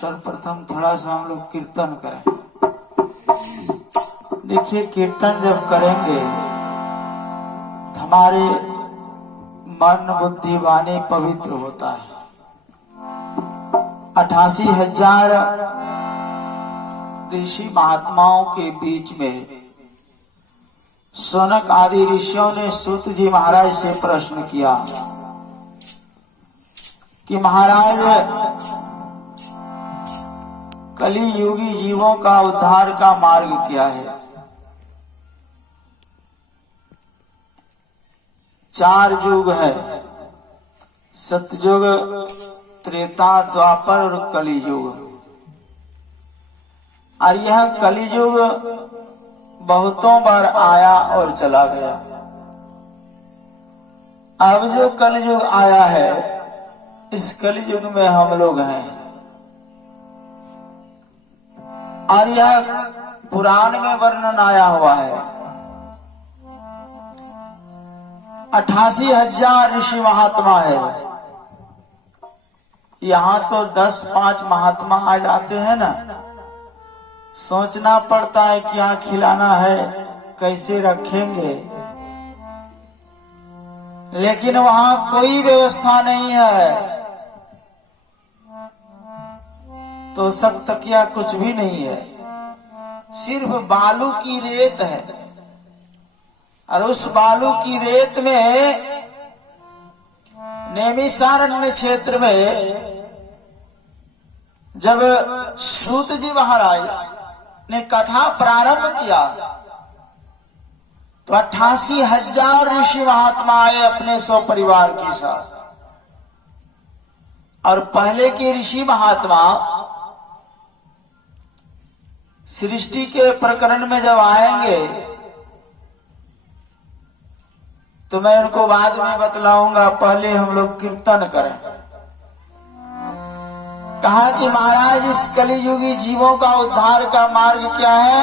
सर्वप्रथम थोड़ा सा हम लोग कीर्तन करें। देखिए, कीर्तन जब करेंगे तो हमारे मन बुद्धि वाणी पवित्र होता है। 88,000 ऋषि महात्माओं के बीच में सनक आदि ऋषियों ने सूत जी महाराज से प्रश्न किया कि महाराज, कली युगी जीवों का उद्धार का मार्ग क्या है? 4 युग है, सतयुग, त्रेता, द्वापर और कलियुग। और यह कलियुग बहुतों बार आया और चला गया। अब जो कलियुग आया है, इस कलियुग में हम लोग हैं। और यह पुराण में वर्णन आया हुआ है। 88,000 ऋषि महात्मा है। यहाँ तो 10-5 महात्मा आ जाते हैं ना, सोचना पड़ता है क्या खिलाना है, कैसे रखेंगे, लेकिन वहां कोई व्यवस्था नहीं है। तो सब तकिया कुछ भी नहीं है, सिर्फ बालू की रेत है। और उस बालू की रेत में नैमिषारण्य क्षेत्र में जब सूत जी महाराज ने कथा प्रारंभ किया तो 88,000 ऋषि महात्मा आए अपने परिवार के साथ। और पहले के ऋषि महात्मा सृष्टि के प्रकरण में जब आएंगे तो मैं उनको बाद में बतलाऊंगा, पहले हम लोग कीर्तन करें। कहा कि महाराज, इस कलियुगी जीवों का उद्धार का मार्ग क्या है?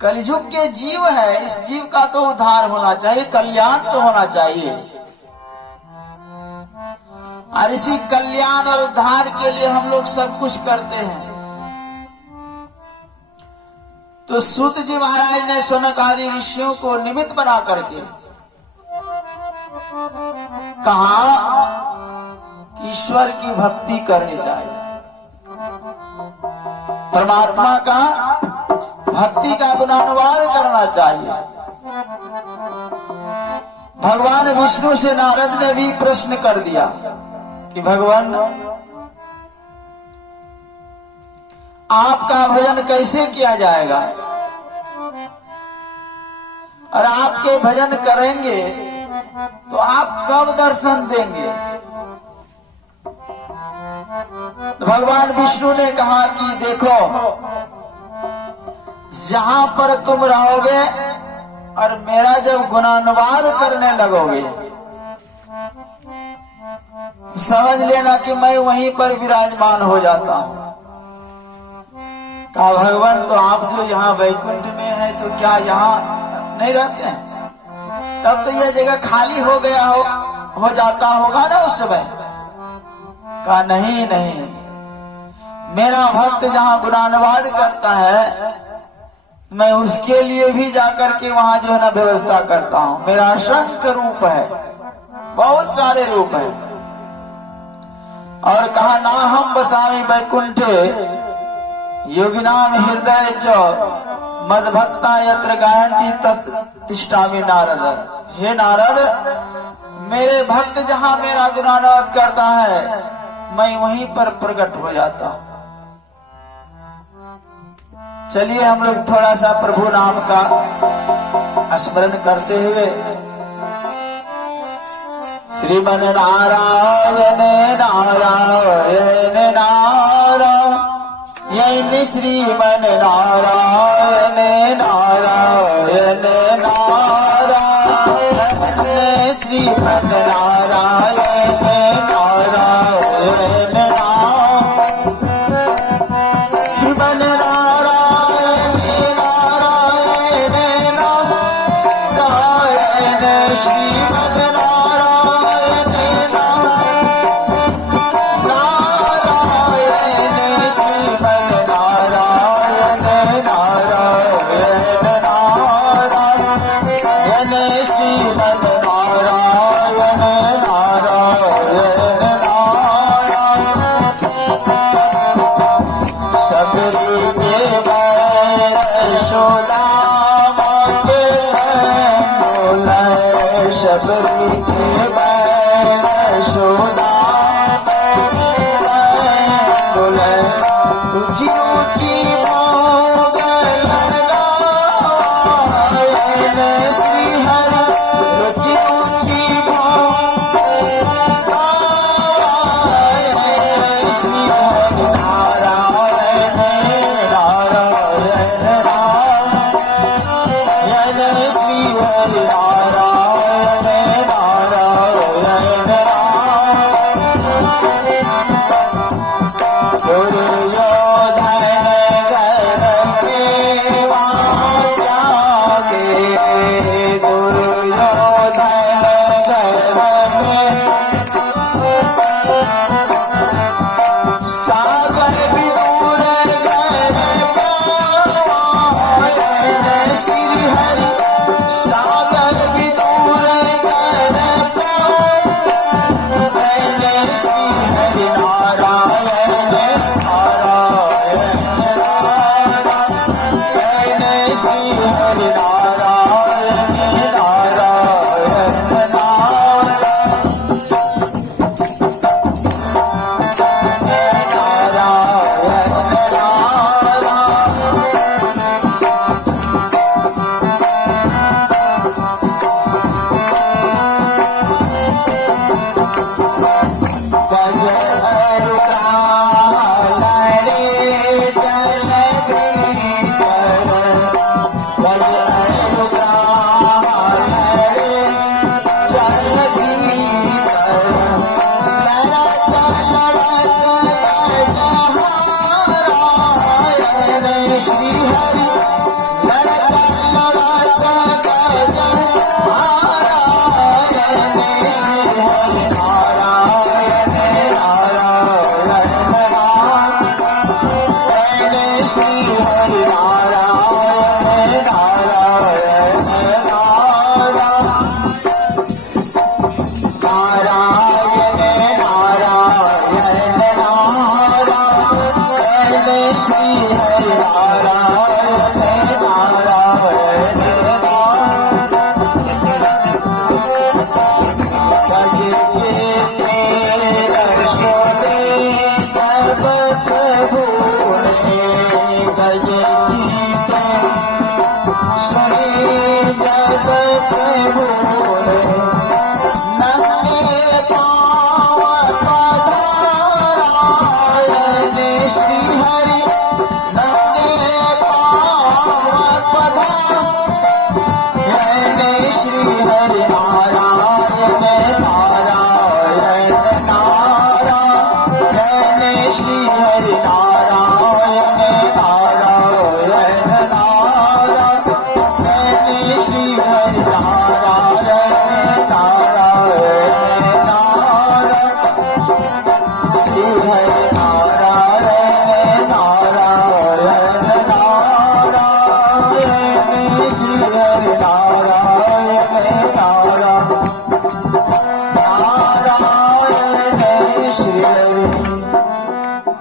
कलियुग के जीव है, इस जीव का तो उद्धार होना चाहिए, कल्याण तो होना चाहिए। और इसी कल्याण और उद्धार के लिए हम लोग सब कुछ करते हैं। तो सूत जी महाराज ने सनक आदि ऋषियों को निमित्त बना करके कहा, ईश्वर की भक्ति करनी चाहिए, परमात्मा का भक्ति का गुणानुवाद करना चाहिए। भगवान विष्णु से नारद ने भी प्रश्न कर दिया कि भगवान, आपका भजन कैसे किया जाएगा? और आपके भजन करेंगे तो आप कब दर्शन देंगे? तो भगवान विष्णु ने कहा कि देखो, जहां पर तुम रहोगे और मेरा जब गुणानुवाद करने लगोगे, समझ लेना कि मैं वहीं पर विराजमान हो जाता हूं। कहा, भगवान, तो आप जो यहाँ वैकुंठ में है तो क्या यहाँ नहीं रहते हैं? तब तो यह जगह खाली हो गया हो जाता होगा ना उस समय। कहा, नहीं नहीं, मेरा भक्त जहाँ गुणानुवाद करता है, मैं उसके लिए भी जाकर के वहां जो है ना व्यवस्था करता हूँ। मेरा असंख्य रूप है, बहुत सारे रूप है। और कहा, ना हम बसामी वैकुंठे योगिनाम हृदय च मदभक्ता यत्र गायन्ति तत् तिष्ठामि नारद। हे नारद, मेरे भक्त जहां मेरा गुणानुवाद करता है, मैं वहीं पर प्रकट हो जाता हूं। चलिए हम लोग थोड़ा सा प्रभु नाम का स्मरण करते हुए श्रीमन नारायण नारायण नारायण श्रीमन नारायण नारायण नारायण श्रीमन नारायण नारायण श्रीमन नारायण नारायण नारायण श्रीमन नारायण नारायण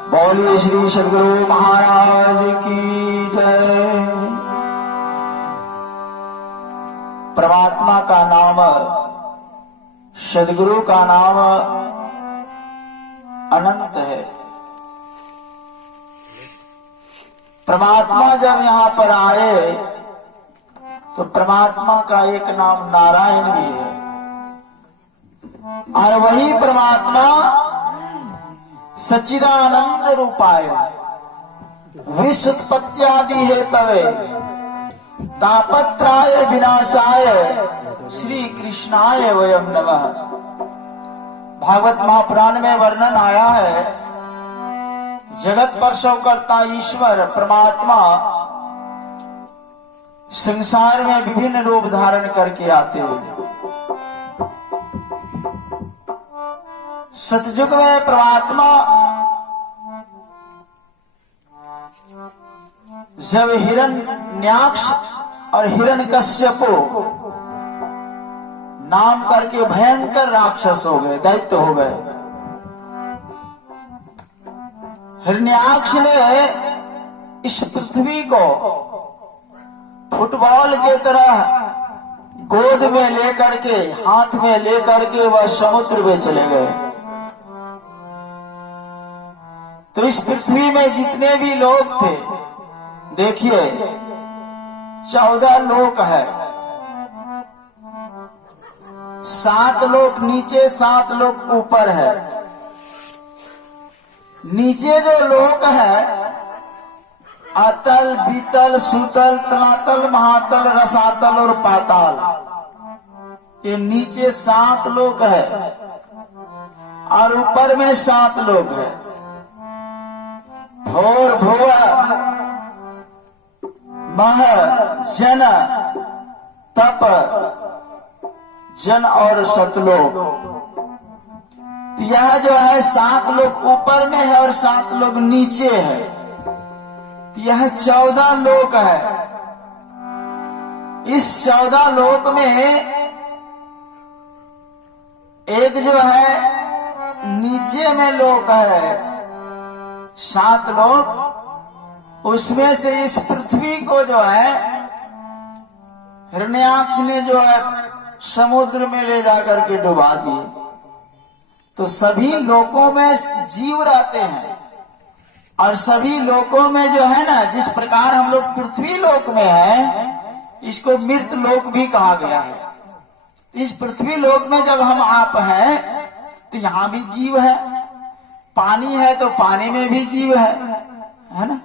बोलिए श्री सद्गुरु महाराज की जय। परमात्मा का नाम, सद्गुरु का नाम अनंत है। परमात्मा जब यहाँ पर आए तो परमात्मा का एक नाम नारायण भी है, और वही परमात्मा सच्चिदानंद रूपाय विश्वोत्पत्त्यादि हेतवे तापत्राय विनाशाय श्री कृष्णाय वयम नमः। भागवत महापुराण में वर्णन आया है, जगत प्रसव करता ईश्वर परमात्मा संसार में विभिन्न रूप धारण करके आते हैं। सतयुग में परमात्मा जब हिरण्याक्ष और हिरण्यकश्यप नाम करके भयंकर राक्षस हो गए, दैत्य हो गए। हिरण्याक्ष ने इस पृथ्वी को फुटबॉल के तरह गोद में लेकर के, हाथ में लेकर के वह समुद्र में चले गए। तो इस पृथ्वी में जितने भी लोग थे, देखिए 14 लोक है, 7 लोक नीचे 7 लोक ऊपर है। नीचे जो लोक है अतल, बीतल, सुतल, तलातल, महातल, रसातल और पाताल, ये नीचे 7 लोक है। और ऊपर में 7 लोग हैं। भोर भुव मह जन तप जन और सतलोक। तो यह जो है 7 लोग ऊपर में है और 7 लोग नीचे है। तो यह 14 लोक है। इस 14 लोक में एक जो है नीचे में लोक है 7 लोक, उसमें से इस पृथ्वी को जो है हिरण्याक्ष ने जो है समुद्र में ले जाकर के डुबा दिए। तो सभी लोकों में जीव रहते हैं और सभी लोकों में जो है ना, जिस प्रकार हम लोग पृथ्वी लोक में है, इसको मृत लोक भी कहा गया है। इस पृथ्वी लोक में जब हम आप हैं तो यहाँ भी जीव है, पानी है तो पानी में भी जीव है ना।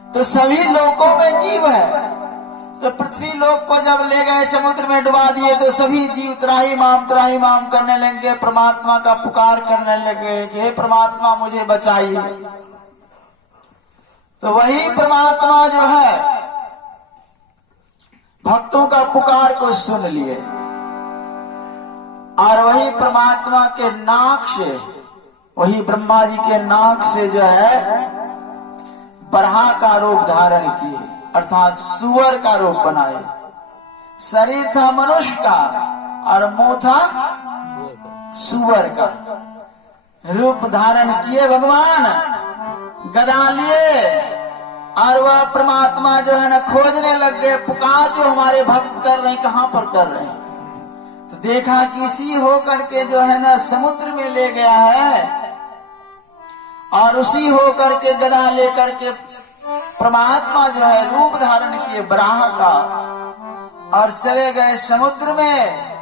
तो सभी लोकों में जीव है। तो पृथ्वी लोक को जब ले गए समुद्र में डुबा दिए तो सभी जीव त्राही माम करने लगे, परमात्मा का पुकार करने लगे कि हे परमात्मा मुझे बचाइए। तो वही परमात्मा जो है भक्तों का पुकार को सुन लिए और वही परमात्मा के नाक से, वही ब्रह्मा जी के नाक से जो है बरहा का रूप धारण किए, अर्थात सुअर का रूप बनाए। शरीर था मनुष्य का और मुंह था सुअर का। रूप धारण किए भगवान, गदा लिए और वह परमात्मा जो है ना खोजने लग गए। पुकार जो हमारे भक्त कर रहे हैं, कहां पर कर रहे हैं? तो देखा कि इसी होकर के जो है ना समुद्र में ले गया है और उसी होकर के गदा लेकर के परमात्मा जो है रूप धारण किए बराह का और चले गए समुद्र में।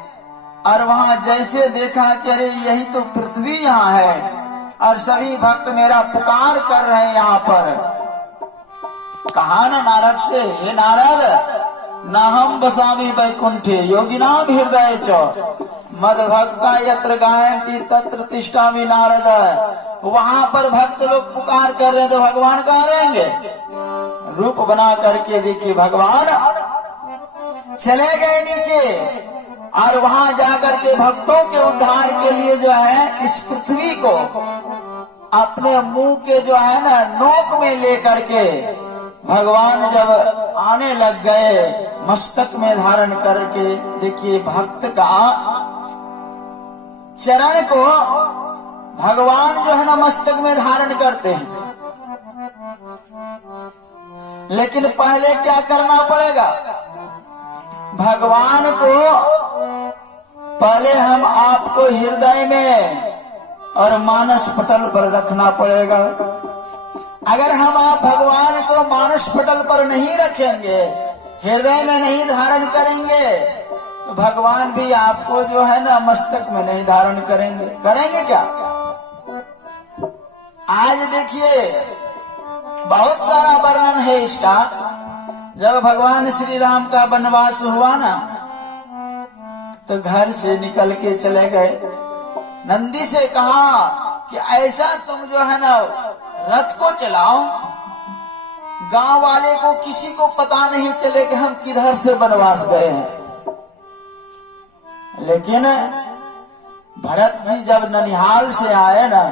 और वहां जैसे देखा कि अरे यही तो पृथ्वी यहाँ है और सभी भक्त मेरा पुकार कर रहे हैं यहाँ पर। कहा ना नारद से, हे नारद ना हम बसामी वैकुंठे योगिनाम हृदय च मद भक्ता यत्र गायन्ति तत्र तिष्ठामि नारद। वहां पर भक्त लोग पुकार कर रहे हैं तो भगवान कहाँ रहेंगे? रूप बना करके देखिए भगवान चले गए नीचे और वहां जाकर के भक्तों के उद्धार के लिए जो है इस पृथ्वी को अपने मुंह के जो है ना नोक में लेकर के भगवान जब आने लग गए, मस्तक में धारण करके देखिए भक्त का चरण को भगवान जो है ना मस्तक में धारण करते हैं। लेकिन पहले क्या करना पड़ेगा? भगवान को पहले हम आपको हृदय में और मानस पटल पर रखना पड़ेगा। अगर हम आप भगवान को मानस पटल पर नहीं रखेंगे, हृदय में नहीं धारण करेंगे, तो भगवान भी आपको जो है ना मस्तक में नहीं धारण करेंगे। करेंगे क्या? आज देखिए बहुत सारा वर्णन है इसका। जब भगवान श्री राम का वनवास हुआ ना तो घर से निकल के चले गए। नंदी से कहा कि ऐसा तुम जो है ना रथ को चलाओ, गांव वाले को किसी को पता नहीं चले कि हम किधर से वनवास गए हैं। लेकिन भरत जी जब ननिहाल से आए ना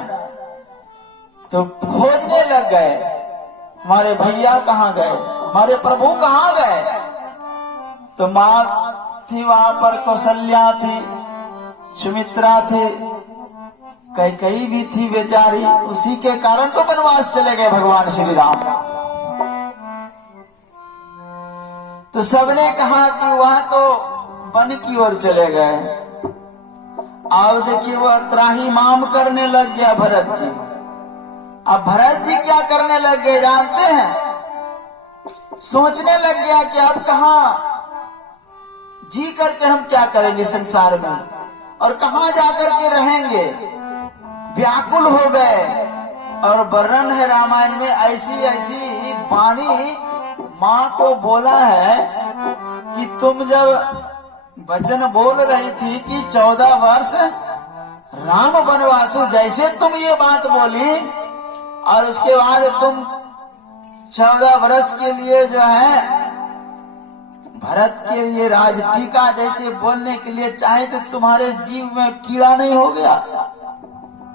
तो खोजने लग गए, हमारे भैया कहाँ गए, हमारे प्रभु कहाँ गए। तो माँ थी वहां पर, कौशल्या थी, सुमित्रा थी, कैकेयी भी थी बेचारी। उसी के कारण तो वनवास चले गए भगवान श्री राम। तो सबने कहा कि वह तो वन की ओर चले गए। अब देखिए वह त्राही माम करने लग गया भरत जी। अब भरत जी क्या करने लग गए जानते हैं? सोचने लग गया कि अब कहाँ जी करके हम क्या करेंगे संसार में और कहाँ जाकर के रहेंगे। व्याकुल हो गए। और वर्णन है रामायण में ऐसी ऐसी वाणी माँ को बोला है कि तुम जब वचन बोल रही थी कि 14 वर्ष राम वनवासु, जैसे तुम ये बात बोली और उसके बाद तुम 14 वर्ष के लिए जो है भरत के लिए राज टीका जैसे बोलने के लिए चाहे तो तुम्हारे जीव में कीड़ा नहीं हो गया?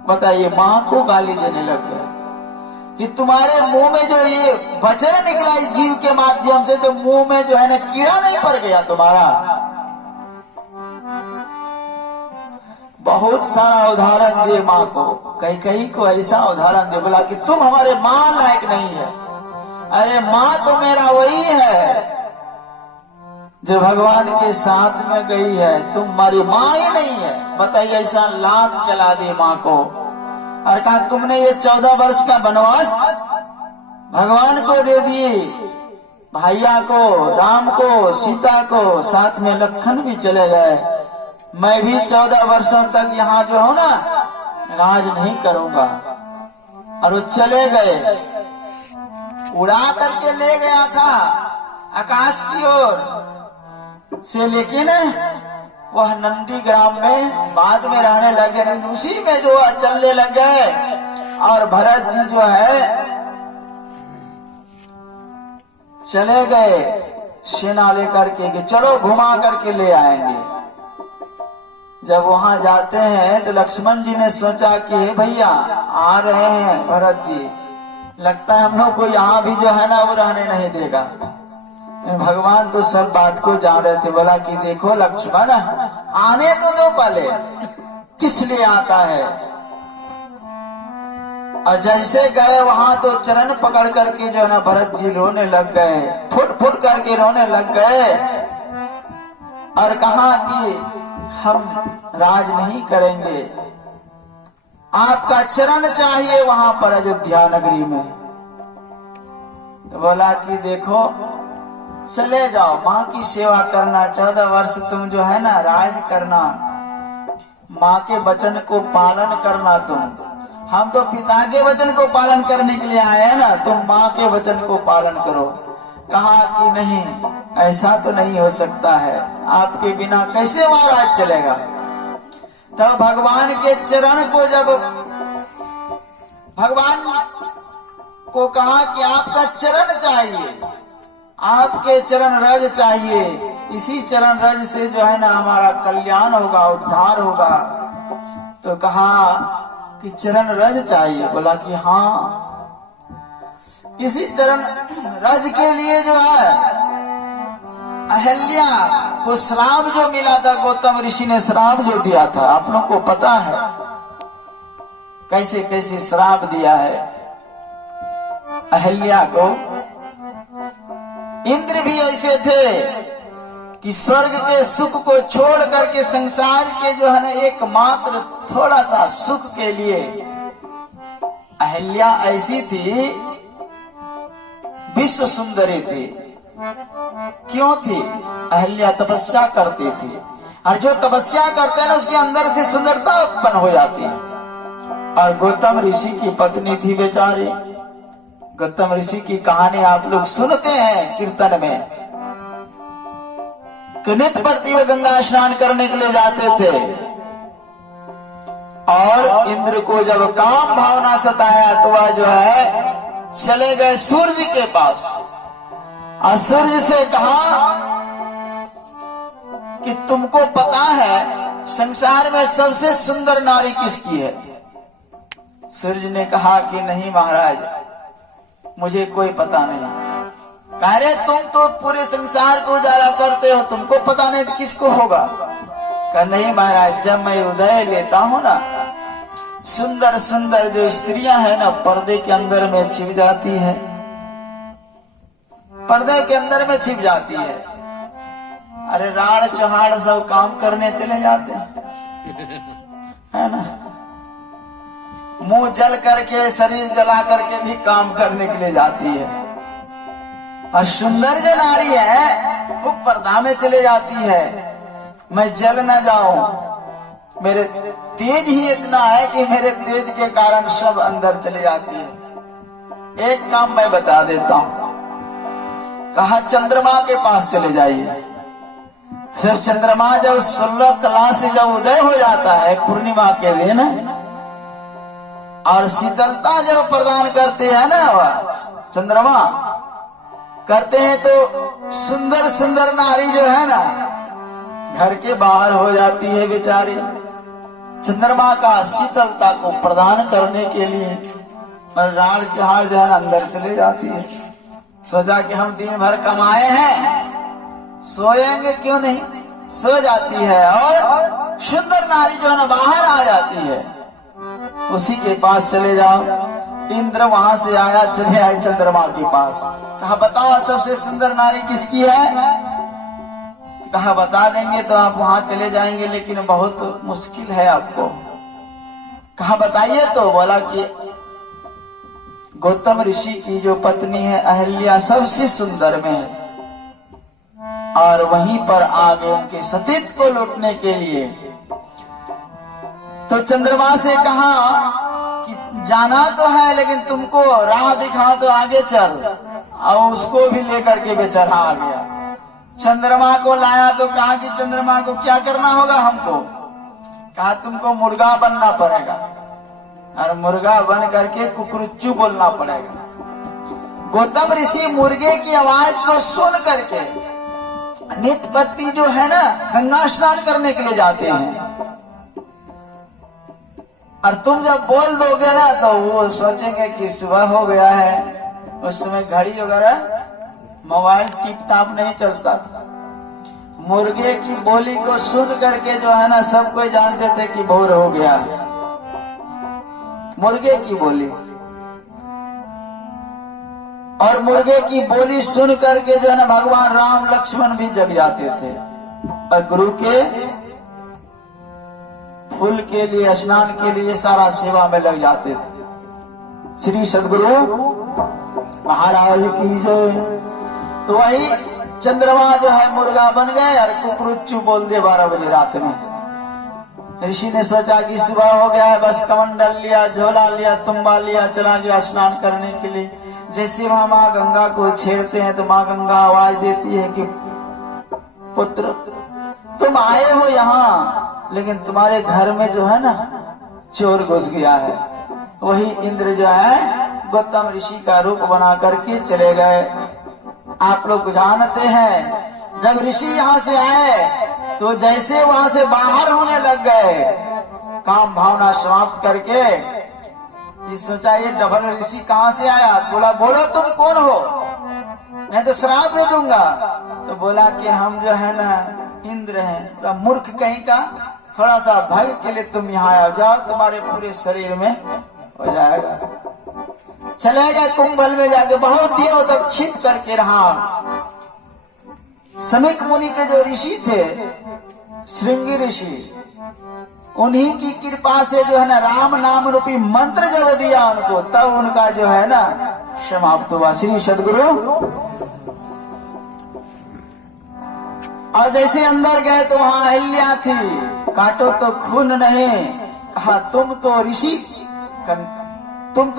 बताइए, मां को गाली देने लग गए कि तुम्हारे मुंह में जो ये वचन निकला इस जीव के माध्यम से, तो मुंह में जो है ना कीड़ा नहीं पड़ गया तुम्हारा? बहुत सारा उदाहरण दिए माँ को, कई को ऐसा उदाहरण दे, बोला कि तुम हमारे माँ लायक नहीं है। अरे माँ तो मेरा वही है जो भगवान के साथ में गई है, तुम्हारी माँ ही नहीं है। बताइए, ऐसा लात चला दी माँ को और कहा तुमने ये 14 वर्ष का वनवास भगवान को दे दिए, भैया को, राम को, सीता को, साथ में लखन भी चले गए। मैं भी 14 वर्षों तक यहाँ जो हूँ ना राज नहीं करूंगा। और वो चले गए, उड़ा करके ले गया था आकाश की ओर से, लेकिन वह नंदी ग्राम में बाद में रहने लगे, उसी में जो चलने लग गए। और भरत जी जो है चले गए सेना लेकर के, चलो घुमा करके ले आएंगे। जब वहां जाते हैं तो लक्ष्मण जी ने सोचा कि हे भैया आ रहे हैं भरत जी, लगता है हम लोग को यहाँ भी जो है ना वो रहने नहीं देगा। भगवान तो सब बात को जान रहे थे। बोला कि देखो लक्ष्मण, आने तो दो पहले, किस लिए आता है। और जैसे गए वहां तो चरण पकड़ करके जो है ना भरत जी रोने लग गए, फुट फुट करके रोने लग गए और कहा कि हम राज नहीं करेंगे, आपका चरण चाहिए वहां पर अयोध्या नगरी में। तो बोला कि देखो चले जाओ, माँ की सेवा करना, 14 वर्ष तुम जो है ना राज करना, माँ के वचन को पालन करना। तुम, हम तो पिता के वचन को पालन करने के लिए आए हैं ना, तुम माँ के वचन को पालन करो। कहा कि नहीं, ऐसा तो नहीं हो सकता है, आपके बिना कैसे महाराज चलेगा। तब भगवान के चरण को, जब भगवान को कहा कि आपका चरण चाहिए, आपके चरण रज चाहिए, इसी चरण रज से जो है ना हमारा कल्याण होगा, उद्धार होगा। तो कहा कि चरण रज चाहिए। बोला कि हाँ, इसी चरण रज के लिए जो है अहल्या को श्राप जो मिला था, गौतम ऋषि ने श्राप जो दिया था, आप लोगों को पता है कैसे कैसे श्राप दिया है अहल्या को। इंद्र भी ऐसे थे कि स्वर्ग के सुख को छोड़ करके संसार के जो है ना एकमात्र थोड़ा सा सुख के लिए, अहल्या ऐसी थी, विश्व सुंदरी थी। क्यों थी? अहल्या तपस्या करती थी, और जो तपस्या करते हैं ना उसके अंदर से सुंदरता उत्पन्न हो जाती है। और गौतम ऋषि की पत्नी थी बेचारी। गौतम ऋषि की कहानी आप लोग सुनते हैं कीर्तन में, कि नित्य प्रति वे गंगा स्नान करने के लिए जाते थे। और इंद्र को जब काम भावना सताया तो वह जो है चले गए सूर्य के पास, और सूर्य से कहा कि तुमको पता है संसार में सबसे सुंदर नारी किसकी है? सूर्य ने कहा कि नहीं महाराज, मुझे कोई पता नहीं। कह रहे तुम तो पूरे संसार को उजाला करते हो, तुमको पता नहीं तो किसको होगा? कहा नहीं महाराज, जब मैं उदय लेता हूं ना, सुंदर सुंदर जो स्त्रियां हैं ना पर्दे के अंदर में छिप जाती है, पर्दे के अंदर में छिप जाती है। अरे राड़ चौहाड़ सब काम करने चले जाते हैं, है ना, मुंह जल करके शरीर जला करके भी काम करने के लिए जाती है। और सुंदर जो नारी है वो पर्दा में चले जाती है, मैं जल न जाऊं, मेरे तेज ही इतना है कि मेरे तेज के कारण सब अंदर चले जाती है। एक काम मैं बता देता हूं, कहा चंद्रमा के पास चले जाइए, सिर्फ चंद्रमा जब 16 कला से जब उदय हो जाता है पूर्णिमा के दिन, और शीतलता जब प्रदान करते हैं ना चंद्रमा करते हैं, तो सुंदर सुंदर नारी जो है ना घर के बाहर हो जाती है बेचारी, चंद्रमा का शीतलता को प्रदान करने के लिए, और राड़ चहाड़ जो है ना अंदर चले जाती है। सोचा कि हम दिन भर कमाए हैं, सोएंगे क्यों नहीं, सो जाती है, और सुंदर नारी जो है ना बाहर आ जाती है, उसी के पास चले जाओ। इंद्र वहां से आया, चले आए चंद्रमा के पास, कहा बताओ सबसे सुंदर नारी किसकी है? कहा बता देंगे तो आप वहां चले जाएंगे, लेकिन बहुत मुश्किल है आपको। कहा बताइए तो। बोला कि गौतम ऋषि की जो पत्नी है अहल्या सबसे सुंदर में है, और वहीं पर आगे उनके सतीत्व को लूटने के लिए। तो चंद्रमा से कहा कि जाना तो है, लेकिन तुमको राह दिखा तो आगे चल। और उसको भी लेकर के बेचारा आ गया। चंद्रमा को लाया तो कहा कि चंद्रमा को क्या करना होगा हमको? कहा तुमको मुर्गा बनना पड़ेगा, और मुर्गा बन करके कुकरुच्चू बोलना पड़ेगा। गौतम ऋषि मुर्गे की आवाज को सुन करके नित्य प्रति जो है ना गंगा स्नान करने के लिए जाते हैं, और तुम जब बोल दोगे ना तो वो सोचेंगे कि सुबह हो गया है। उस समय घड़ी वगैरह मोबाइल टिप टाप नहीं चलता था। मुर्गे की बोली को सुन करके जो है ना सब कोई जानते थे कि भोर हो गया। मुर्गे की बोली, और मुर्गे की बोली सुन करके जो है ना भगवान राम लक्ष्मण भी जग जाते थे, और गुरु के फूल के लिए स्नान के लिए सारा सेवा में लग जाते थे। श्री सदगुरु महाराज की जय। तो वही चंद्रमा जो है मुर्गा बन गए, और कुकरुच्चू बोल दे 12 बजे रात में। ऋषि ने सोचा कि सुबह हो गया है, बस कमंडल लिया, झोला लिया, तुम्बा लिया, चला गया स्नान करने के लिए। जैसे वहां माँ गंगा को छेड़ते हैं तो माँ गंगा आवाज देती है कि पुत्र तुम आए हो यहाँ, लेकिन तुम्हारे घर में जो है ना चोर घुस गया है। वही इंद्र जो है गौतम ऋषि का रूप बना करके चले गए। आप लोग जानते हैं जब ऋषि यहाँ से आए तो जैसे वहां से बाहर होने लग गए, काम भावना समाप्त करके, ये सोचा ये डबल ऋषि कहाँ से आया। बोला बोलो तुम कौन हो, मैं तो श्राप दे दूंगा। तो बोला कि हम जो है ना इंद्र हैं। बोला मूर्ख कहीं का, थोड़ा सा भय के लिए तुम यहाँ आ जाओ, तुम्हारे पूरे शरीर में हो जाएगा। चले गए कुंभल में जाके बहुत दिनों तक छिप करके रहा। समीक मुनि के जो ऋषि थे, श्रृंगी ऋषि, उन्हीं की कृपा से जो है ना राम नाम रूपी मंत्र जब दिया उनको, तब उनका जो है ना समाप्त हुआ। श्री सदगुरु। और जैसे अंदर गए तो वहां अहल्या थी, काटो तो खून नहीं। कहा तुम तो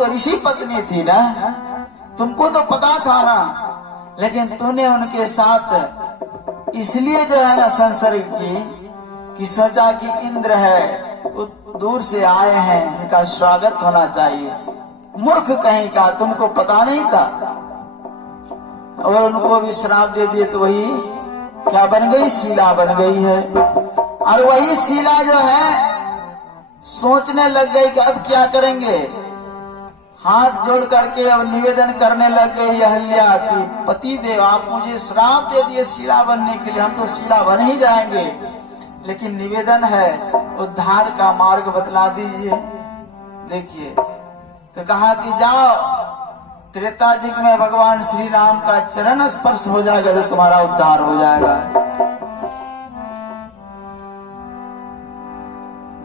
ऋषि पत्नी थी ना, तुमको तो पता था ना, लेकिन तूने उनके साथ इसलिए जो है ना संसर्ग की कि सोचा कि इंद्र है, दूर से आए हैं, उनका स्वागत होना चाहिए। मूर्ख कहीं का, तुमको पता नहीं था। और उनको भी श्राप दे दिए तो वही क्या बन गई, शीला बन गई है। और वही शीला जो है सोचने लग गई कि अब क्या करेंगे। हाथ जोड़ करके अब निवेदन करने लग गई अहल्या की पति देव आप मुझे श्राप दे दिए शीला बनने के लिए, हम तो शीला बन ही जाएंगे, लेकिन निवेदन है उद्धार का मार्ग बतला दीजिए। देखिए तो कहा कि जाओ त्रेता युग में भगवान श्री राम का चरण स्पर्श हो जाएगा तो तुम्हारा उद्धार हो जाएगा।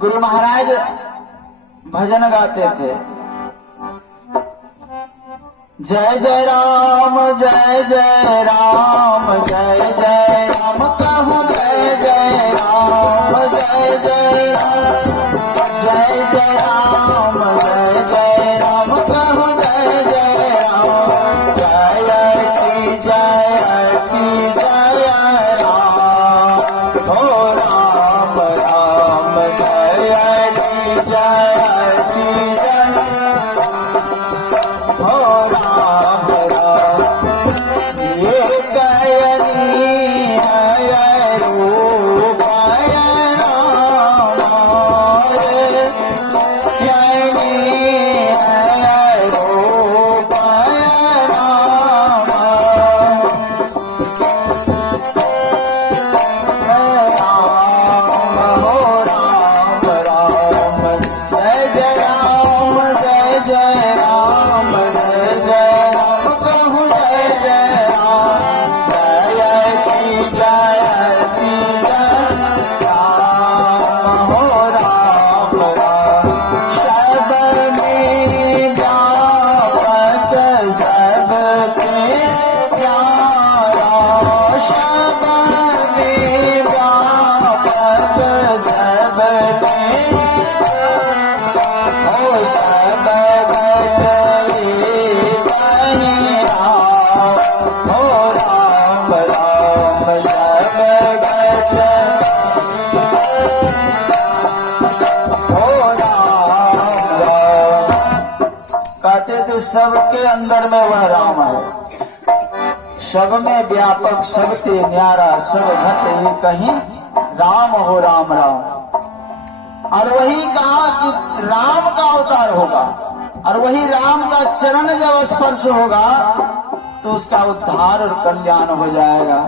गुरु महाराज भजन गाते थे, जय जय राम जय जय राम जय जय राम कहूँ, जय जय राम जय जय राम जय जय राम जय जय राम कहूँ, जय जय राम जय की जय राम जय जय राम जय जय राम कहूँ जय जय राम जय की राम हो राम राम सब में व्यापक सबके प्यारा सब में व्यापक सबके कहते थे सबके अंदर में वह राम है, सब में व्यापक सबके न्यारा सब घट ही कहीं राम हो राम राम। और वही कहा कि राम का अवतार होगा और वही राम का चरण जब स्पर्श होगा तो उसका उद्धार और कल्याण हो जाएगा।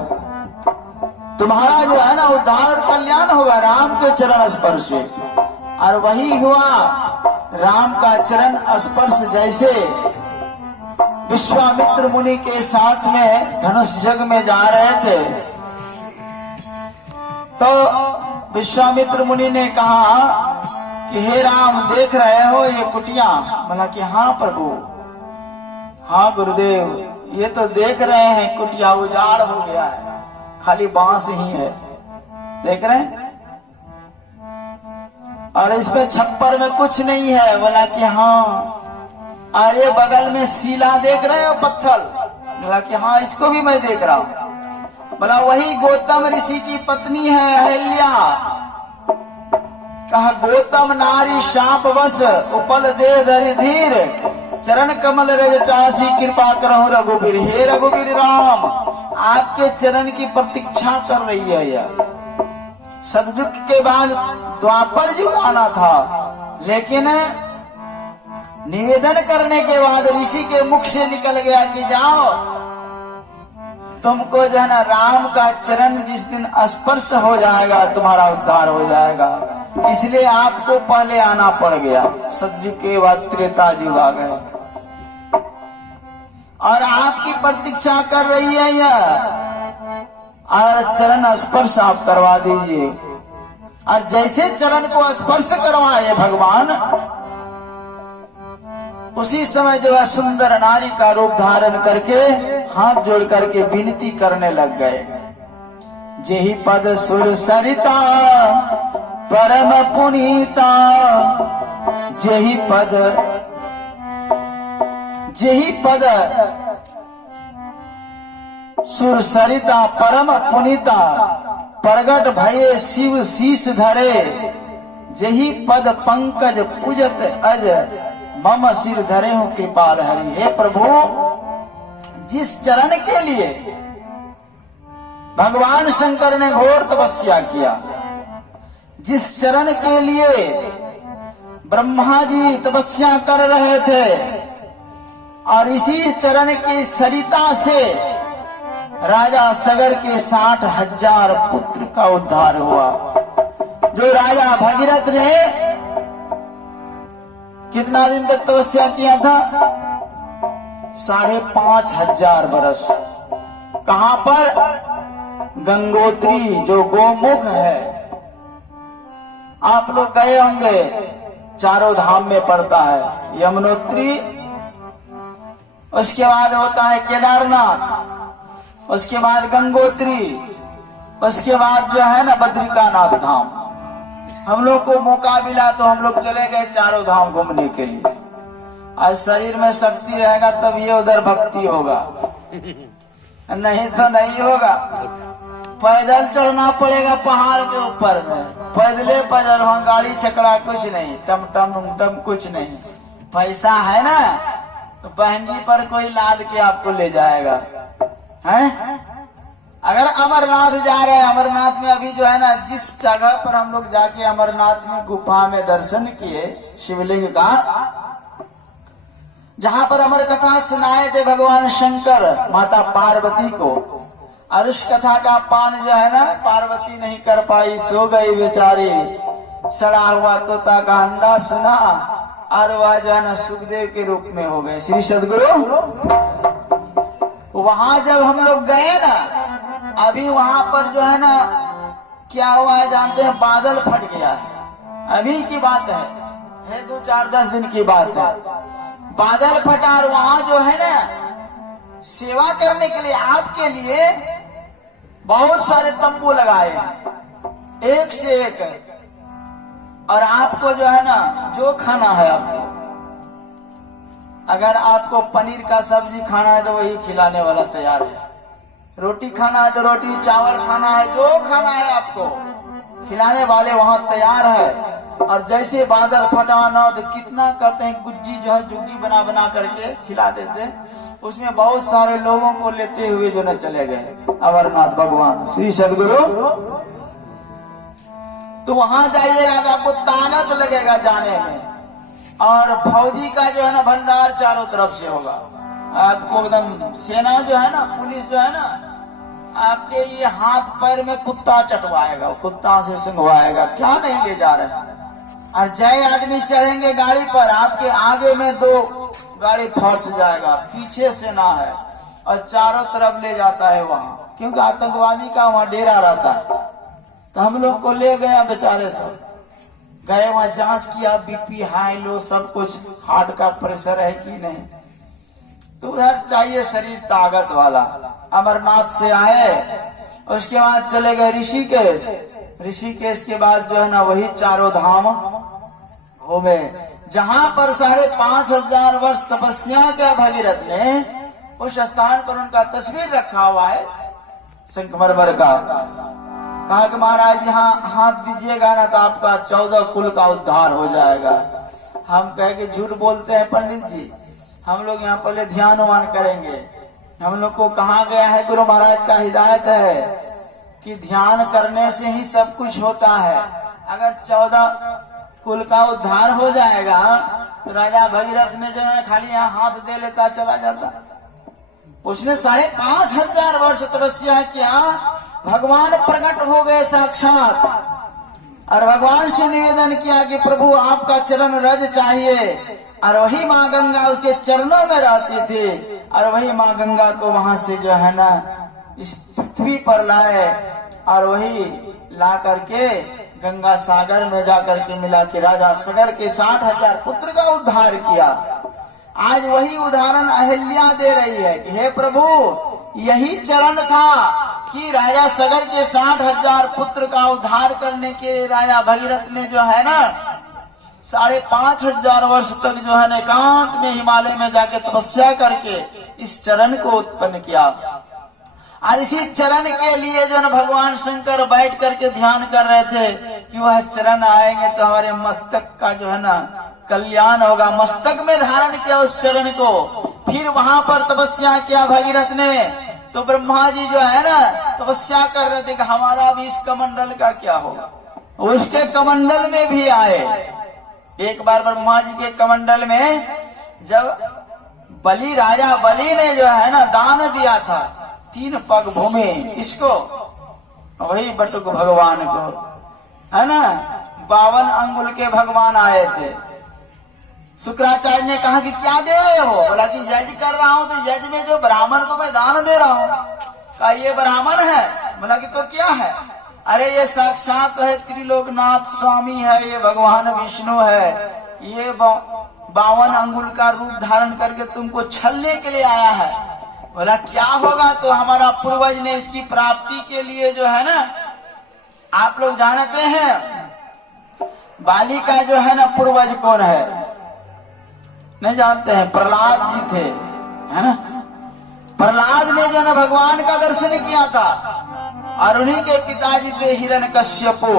तुम्हारा जो है ना उद्धार और कल्याण होगा राम के चरण स्पर्श से। और वही हुआ राम का चरण स्पर्श। जैसे विश्वामित्र मुनि के साथ में धनुष यज्ञ में जा रहे थे तो विश्वामित्र मुनि ने कहा कि हे राम देख रहे हो ये कुटिया? बोला कि हाँ प्रभु, हाँ गुरुदेव, ये तो देख रहे हैं कुटिया उजाड़ हो गया है, खाली बांस ही है, देख रहे हैं, और इस पे छप्पर में कुछ नहीं है। बोला कि हाँ। अरे बगल में सीला देख रहे हो पत्थर? बोला कि हाँ इसको भी मैं देख रहा हूं। बोला वही गौतम ऋषि की पत्नी है अहिल्या। कहा गौतम नारी शाप वश उपल दे धरि धीर चरण कमल रज चासी कृपा करो रघुवीर। हे रघुवीर राम, आपके चरण की प्रतीक्षा कर रही है यह। सतयुग के बाद द्वापर युग आना था, लेकिन निवेदन करने के बाद ऋषि के मुख से निकल गया कि जाओ तुमको जो है ना राम का चरण जिस दिन स्पर्श हो जाएगा तुम्हारा उद्धार हो जाएगा। इसलिए आपको पहले आना पड़ गया। सतयुग के बाद त्रेता युग आ गए और आपकी प्रतीक्षा कर रही है यह, और चरण स्पर्श आप करवा दीजिए। और जैसे चरण को स्पर्श करवाए भगवान, उसी समय जो है सुंदर नारी का रूप धारण करके हाथ जोड़ करके विनती करने लग गए। जेहि पद सुर सरिता परम पुनीता, जेहि पद सुर सरिता परम पुनीता, प्रगट भये शिव शीश धरे, जेहि पद पंकज पूजत अज मम सिर धरे हो कृपाल हरि। हे प्रभु, जिस चरण के लिए भगवान शंकर ने घोर तपस्या किया, जिस चरण के लिए ब्रह्मा जी तपस्या कर रहे थे, और इसी चरण की सरिता से राजा सगर के 60,000 पुत्र का उद्धार हुआ। जो राजा भगीरथ ने कितना दिन तक तपस्या किया था? 5,500 बरस। कहां पर? गंगोत्री, जो गोमुख है। आप लोग गए होंगे, चारों धाम में पड़ता है। यमुनोत्री, उसके बाद होता है केदारनाथ, उसके बाद गंगोत्री, उसके बाद जो है ना बद्रिकानाथ धाम। हम लोग को मौका मिला तो हम लोग चले गए चारों धाम घूमने के लिए। आज शरीर में शक्ति रहेगा तब ये उधर भक्ति होगा, नहीं तो नहीं होगा। पैदल चढ़ना पड़ेगा पहाड़ के ऊपर में, पैदले पैदल, वहां गाड़ी छकड़ा कुछ नहीं, टम टम टम कुछ नहीं। पैसा है ना तो बहंगी पर कोई लाद के आपको ले जाएगा, हैं? अगर अमरनाथ जा रहे हैं, अमरनाथ में अभी जो है ना, जिस जगह पर हम लोग जाके अमरनाथ में गुफा में दर्शन किए शिवलिंग का, जहां पर अमर कथा सुनाए थे भगवान शंकर माता पार्वती को, और उस कथा का पान जो है ना पार्वती नहीं कर पाई, सो गई बेचारी। सड़ा हुआ तोता का अंडा सुना और वह जो है ना सुखदेव के रूप में हो गए श्री सदगुरु। वहां जब हम लोग गए ना, अभी वहां पर जो है ना क्या हुआ है जानते हैं, बादल फट गया है। अभी की बात है 2-4-10 दिन की बात है। बादल फटा और वहां जो है ना सेवा करने के लिए आपके लिए बहुत सारे तंबू लगाए हैं, एक से एक। और आपको जो है ना जो खाना है आपको, अगर आपको पनीर का सब्जी खाना है तो वही खिलाने वाला तैयार है, रोटी खाना है तो रोटी, चावल खाना है, जो खाना है आपको खिलाने वाले वहां तैयार है। और जैसे बादल फटा ना तो कितना कहते हैं गुज्जी जो है जुग्गी बना बना करके खिला देते, उसमें बहुत सारे लोगों को लेते हुए जो न चले गए अमरनाथ भगवान श्री सदगुरु। तो वहां जाइएगा तो आपको ताकत लगेगा जाने में, और फौजी का जो है ना भंडार चारों तरफ से होगा। आपको एकदम सेना जो है ना, पुलिस जो है ना, आपके ये हाथ पैर में कुत्ता चटवाएगा, कुत्ता से सुंघवाएगा, क्या नहीं ले जा रहे हैं। और जय आदमी चढ़ेंगे गाड़ी पर, आपके आगे में 2 गाड़ी फंस जाएगा, पीछे से ना है, और चारों तरफ ले जाता है वहां, क्योंकि आतंकवादी का वहां डेरा रहता है। तो हम लोग को ले गया बेचारे, सब गए वहां, जांच किया, बीपी हाई लो सब कुछ, हार्ट का प्रेशर है कि नहीं। तो उधर चाहिए शरीर ताकत वाला। अमरनाथ से आए, उसके बाद चले गए ऋषिकेश। ऋषिकेश के बाद जो है ना वही चारों धाम घूमे, जहां पर 5,500 वर्ष तपस्या किया भगीरथ ने। उस स्थान पर उनका तस्वीर रखा हुआ है संगमरमर का। कहा कि महाराज यहाँ हाथ दीजिएगा ना तो आपका 14 कुल का उद्धार हो जाएगा। हम कहे कि झूठ बोलते हैं पंडित जी, हम लोग यहाँ पहले ध्यान वान करेंगे। हम लोग को कहा गया है, गुरु महाराज का हिदायत है कि ध्यान करने से ही सब कुछ होता है। अगर 14 कुल का उद्धार हो जाएगा तो राजा भगीरथ ने जो है खाली यहाँ हाथ दे लेता चला जाता। उसने 5,500 वर्ष तपस्या किया, भगवान प्रकट हो गए साक्षात, और भगवान से निवेदन किया कि प्रभु आपका चरण रज चाहिए। और वही माँ गंगा उसके चरणों में रहती थी, और वही माँ गंगा को वहां से जो है ना इस पृथ्वी पर लाए, और वही ला करके गंगा सागर में जाकर के मिला कि राजा सगर के 60,000 पुत्र का उद्धार किया। आज वही उदाहरण अहिल्या दे रही है कि हे प्रभु, यही चरण था कि राजा सगर के 60,000 पुत्र का उद्धार करने के राजा भगीरथ ने जो है ना 5,500 वर्ष तक जो है ना एकांत में हिमालय में जाके तपस्या करके इस चरण को उत्पन्न किया। और इसी चरण के लिए जो है ना भगवान शंकर बैठ करके ध्यान कर रहे थे कि वह चरण आएंगे तो हमारे मस्तक का जो है ना कल्याण होगा। मस्तक में धारण किया उस चरण को, फिर वहां पर तपस्या किया भगीरथ ने। तो ब्रह्मा जी जो है ना तपस्या कर रहे थे कि हमारा भी इस कमंडल का क्या होगा। उसके कमंडल में भी आए। एक बार ब्रह्मा जी के कमंडल में जब बलि, राजा बलि ने जो है ना दान दिया था 3 पग भूमि, इसको वही बटुक भगवान को है ना 52 अंगुल के भगवान आए थे। शुक्राचार्य ने कहा कि क्या दे रहे हो? बोला कि यज्ञ कर रहा हूं, तो यज्ञ में जो ब्राह्मण को मैं दान दे रहा हूं। कहा ये ब्राह्मण है? बोला कि तो क्या है? अरे ये साक्षात है त्रिलोकनाथ स्वामी है, ये भगवान विष्णु है, ये 52 अंगुल का रूप धारण करके तुमको छलने के लिए आया है। बोला क्या होगा? तो हमारा पूर्वज ने इसकी प्राप्ति के लिए जो है ना, आप लोग जानते हैं बाली का जो है ना पूर्वज कौन है? नहीं जानते हैं? प्रहलाद जी थे, है ना। प्रहलाद ने जो है भगवान का दर्शन किया था, और उन्हीं के पिताजी थे हिरण्यकश्यपु।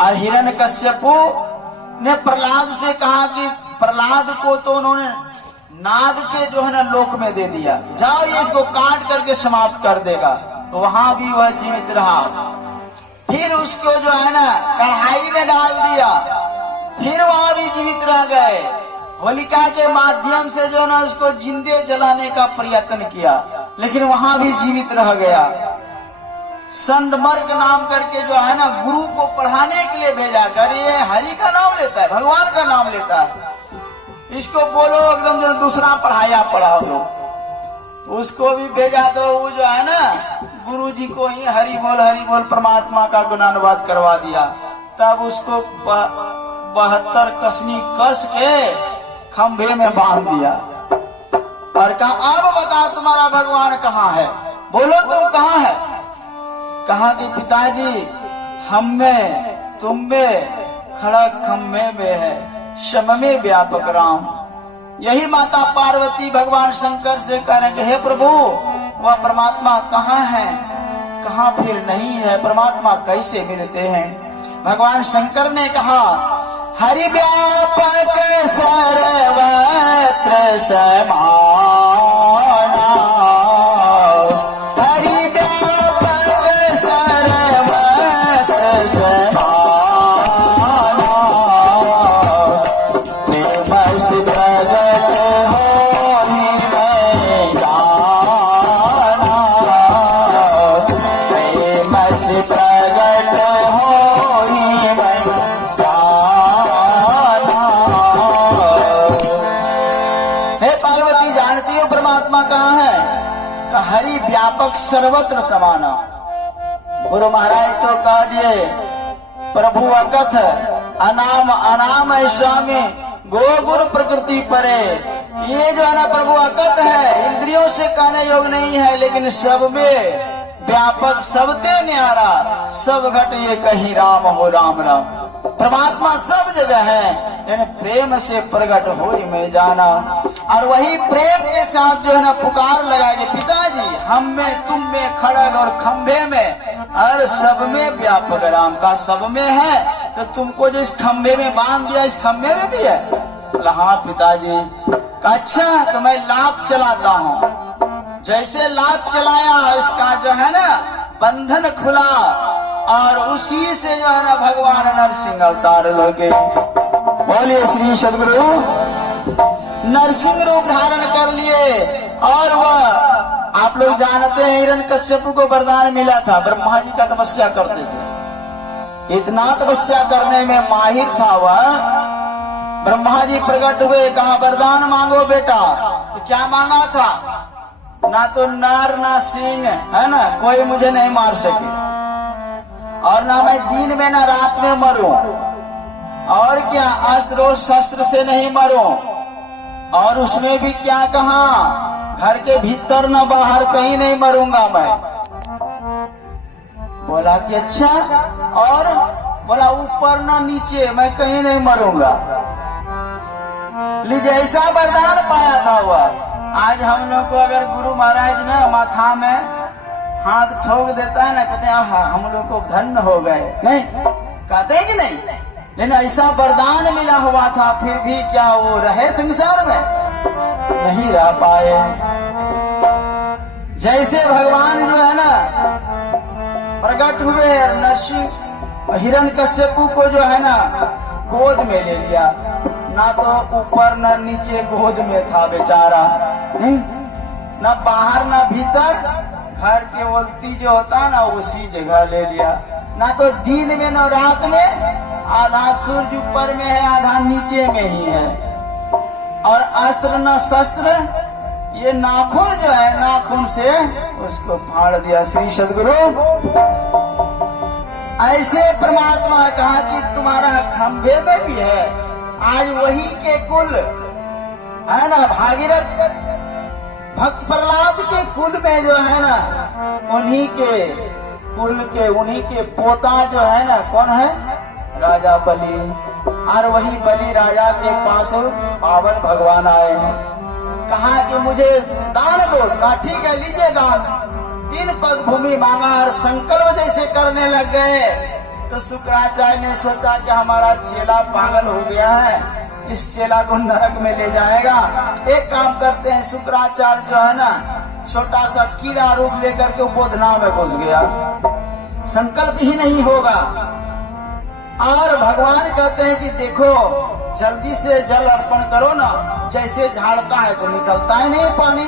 और हिरण्यकश्यपु ने प्रहलाद से कहा कि प्रहलाद को तो उन्होंने नाग के जो है ना लोक में दे दिया, जाओ ये इसको काट करके समाप्त कर देगा। वहां भी वह जीवित रहा। फिर उसको जो है ना कढ़ाई में डाल दिया, फिर वहां भी जीवित रह गए। होलिका के माध्यम से जो ना उसको जिंदे जलाने का प्रयत्न किया, लेकिन वहां भी जीवित रह गया। संदमर्ग नाम करके जो है ना गुरु को पढ़ाने के लिए भेजा कर, ये हरि का नाम लेता है, भगवान का नाम लेता है, इसको बोलो एकदम जो दूसरा पढ़ाया पढ़ाओ दो, उसको भी भेजा दो। वो जो है ना गुरु जी को ही हरि बोल परमात्मा का गुणानुवाद करवा दिया। तब उसको 72 कसनी कस के खंभे में बांध दिया और कहा अब बताओ तुम्हारा भगवान कहाँ है, बोलो तुम कहाँ है। कहा कि पिताजी हम में तुम में खड़ा खंभे में है, शम में व्यापक राम। यही माता पार्वती भगवान शंकर से कह रहे कि हे प्रभु वह परमात्मा कहाँ है, कहाँ फिर नहीं है, परमात्मा कैसे मिलते हैं। भगवान शंकर ने कहा हरि व्यापक सर्वत्र समाना, हरि व्यापक सर्वत्र समाना, प्रेम से प्रगट होहि मैं जाना, प्रेम से प्रगट होहि मैं जाना। हे पार्वती जानती हो परमात्मा कहाँ है? का हरि व्यापक सर्वत्र समाना। गुरु महाराज तो कह दिए प्रभु अकथ अनाम अनाम है स्वामी गो गुरु प्रकृति परे। ये जो है ना प्रभु अकथ है, इंद्रियों से कहने योग नहीं है, लेकिन सब में व्यापक सबते न्यारा, सब घट ये कहीं राम हो राम राम। परमात्मा सब जगह है, लेकिन प्रेम से प्रकट हो मैं जाना। और वही प्रेम के साथ जो है ना पुकार लगाएंगे पिताजी हम में तुम में खड़ग और खंभे में और सब में व्यापक राम का सब में है, तो तुमको जो इस खंभे में बांध दिया इस खंभे में भी है। बोला हाँ पिताजी। अच्छा तो मैं लात चलाता हूँ, जैसे लात चलाया इसका जो है ना बंधन खुला और उसी से जो है ना भगवान नरसिंह अवतार लोगे। बोलिए श्री सदगुरु नरसिंह रूप धारण कर लिए। और वह आप लोग जानते हैं हिरण्यकश्यप को वरदान मिला था, ब्रह्मा जी का तपस्या करते थे, इतना तपस्या करने में माहिर था वह। ब्रह्मा जी प्रकट हुए, कहा वरदान मांगो बेटा। तो क्या मांगा था? ना तो नार ना सिंह है ना कोई मुझे नहीं मार सके, और ना मैं दिन में ना रात में मरूं, और क्या अस्त्र शस्त्र से नहीं मरूं, और उसमें भी क्या कहा घर के भीतर न बाहर कहीं नहीं मरूंगा मैं। बोला कि अच्छा, और बोला ऊपर न नीचे मैं कहीं नहीं मरूंगा। लीजिए ऐसा वरदान पाया था वह। आज हम लोग को अगर गुरु महाराज ने माथा में हाथ ठोक देता है ना, कहते हैं हम लोग को धन्य हो गए, नहीं कहते कि नहीं। लेकिन ऐसा वरदान मिला हुआ था, फिर भी क्या वो रहे संसार में? नहीं रह पाए। जैसे भगवान जो है ना प्रकट हुए, नरसिंह हिरण्यकश्यप को जो है ना गोद में ले लिया, ना तो ऊपर ना नीचे गोद में था बेचारा, ना बाहर ना भीतर, घर के ओलती जो होता ना उसी जगह ले लिया। ना तो दिन में ना रात में, आधा सूर्य ऊपर में है आधा नीचे में ही है। और अस्त्र न शस्त्र, ये नाखून जो है नाखून से उसको फाड़ दिया। श्री सदगुरु ऐसे परमात्मा कहा कि तुम्हारा खंभे में भी है। आज वही के कुल है ना भागीरथ भक्त प्रहलाद के कुल में जो है ना उन्हीं के कुल के उन्हीं के पोता जो है ना कौन है? राजा बलि। और वही बलि राजा के पास पावन भगवान आए हैं, कहा कि मुझे दान दो। कहा ठीक है लीजिए दान। 3 पग भूमि मांगा और संकल्प जैसे करने लग गए तो शुक्राचार्य ने सोचा कि हमारा चेला पागल हो गया है, इस चेला को नरक में ले जाएगा। एक काम करते हैं, शुक्राचार्य जो है ना छोटा सा कीड़ा रूप लेकर के बोधना में घुस गया, संकल्प ही नहीं होगा। और भगवान कहते हैं कि देखो जल्दी से जल अर्पण करो ना, जैसे झाड़ता है तो निकलता है नहीं पानी,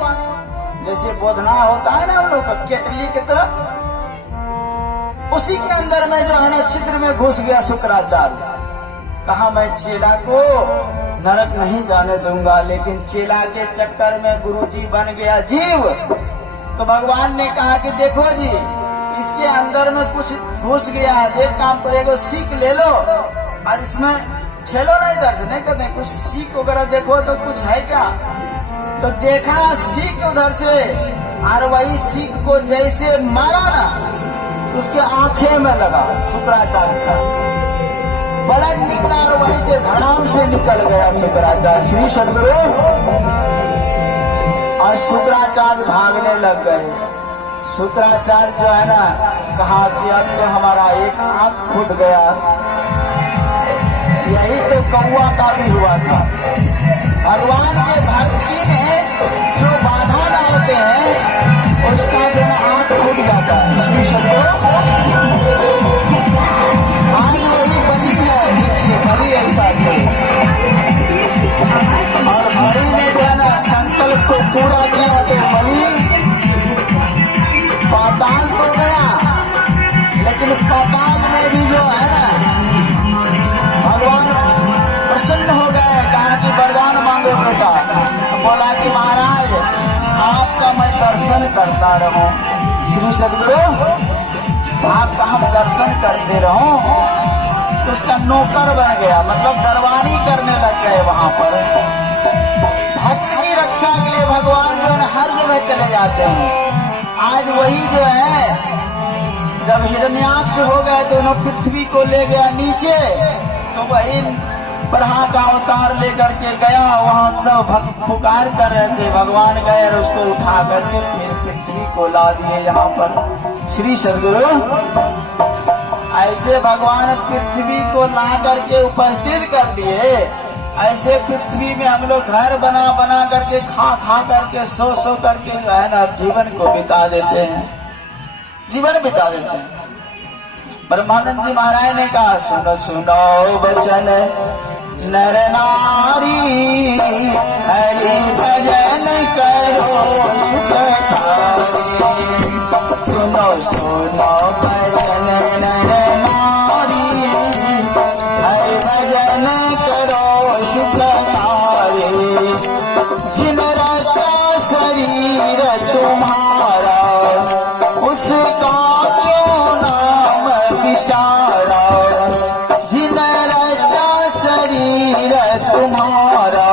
जैसे बोधना होता है ना हम लोग का केटली की तरह, उसी के अंदर में जो है ना छिद्र में घुस गया शुक्राचार्य। कहा मैं चेला को नरक नहीं जाने दूंगा, लेकिन चेला के चक्कर में गुरुजी बन गया जीव। तो भगवान ने कहा कि देखो जी, इसके अंदर में कुछ घुस गया है, एक काम करेगा सीख ले लो और इसमें ठेलो नहीं, इधर से नहीं करते कुछ सीख वगैरह देखो तो कुछ है क्या। तो देखा सीख उधर से, और वही सीख को जैसे मारा ना तो उसके आंखें में लगा शुक्राचार्य का, ब्लड निकला और वहीं से धड़ाम से निकल गया शुक्राचार्य, श्री सदगुरु। और शुक्राचार्य भागने लग गए। शुक्राचार्य जो है ना कहा कि अब तो हमारा एक आंख फूट गया। यही तो कौआ का भी हुआ था। भगवान के भक्ति में जो बाधा डालते हैं उसका जो है आंख फूट जाता है, श्री सदगुरु। आज वही बलि है, देखिए बलि ऐसा थे। और बलि ने जो है ना संकल्प को पूरा किया तो बलि पाताल तो गया, लेकिन पाताल में भी जो है ना भगवान प्रसन्न हो गए। कहा कि वरदान मांगो बेटा। बोला कि महाराज आपका मैं दर्शन करता रहूं, श्री सदगुरु आपका हम दर्शन करते रहो। तो उसका नौकर बन गया, मतलब दरबारी करने लग गए वहां पर। भक्त की रक्षा के लिए भगवान जो है हर जगह चले जाते हैं। आज वही जो है जब हिरण्याक्ष हो गए तो उन्होंने पृथ्वी को ले गया नीचे, तो वही बरहा का अवतार लेकर के गया। वहां सब भक्त पुकार कर रहे थे, भगवान गए और उसको उठा करके फिर पृथ्वी को ला दिए यहाँ पर, श्री सदगुरु। ऐसे भगवान पृथ्वी को ला करके उपस्थित कर दिए। ऐसे पृथ्वी में हम लोग घर बना बना करके खा करके सो करके जो है ना जीवन को बिता देते हैं, जीवन बिता देते हैं। ब्रह्मानंद जी महाराज ने कहा सुनो सुनो बचन नर नारी, हरि भजन करो सुख सारी। सुनो सुनो भजन नर नारी, हरि भजन करो सुख सारी। जिन रचा शरीर तुम्हारा, उसका क्यों नाम विसारा। जिन रचा शरीर तुम्हारा,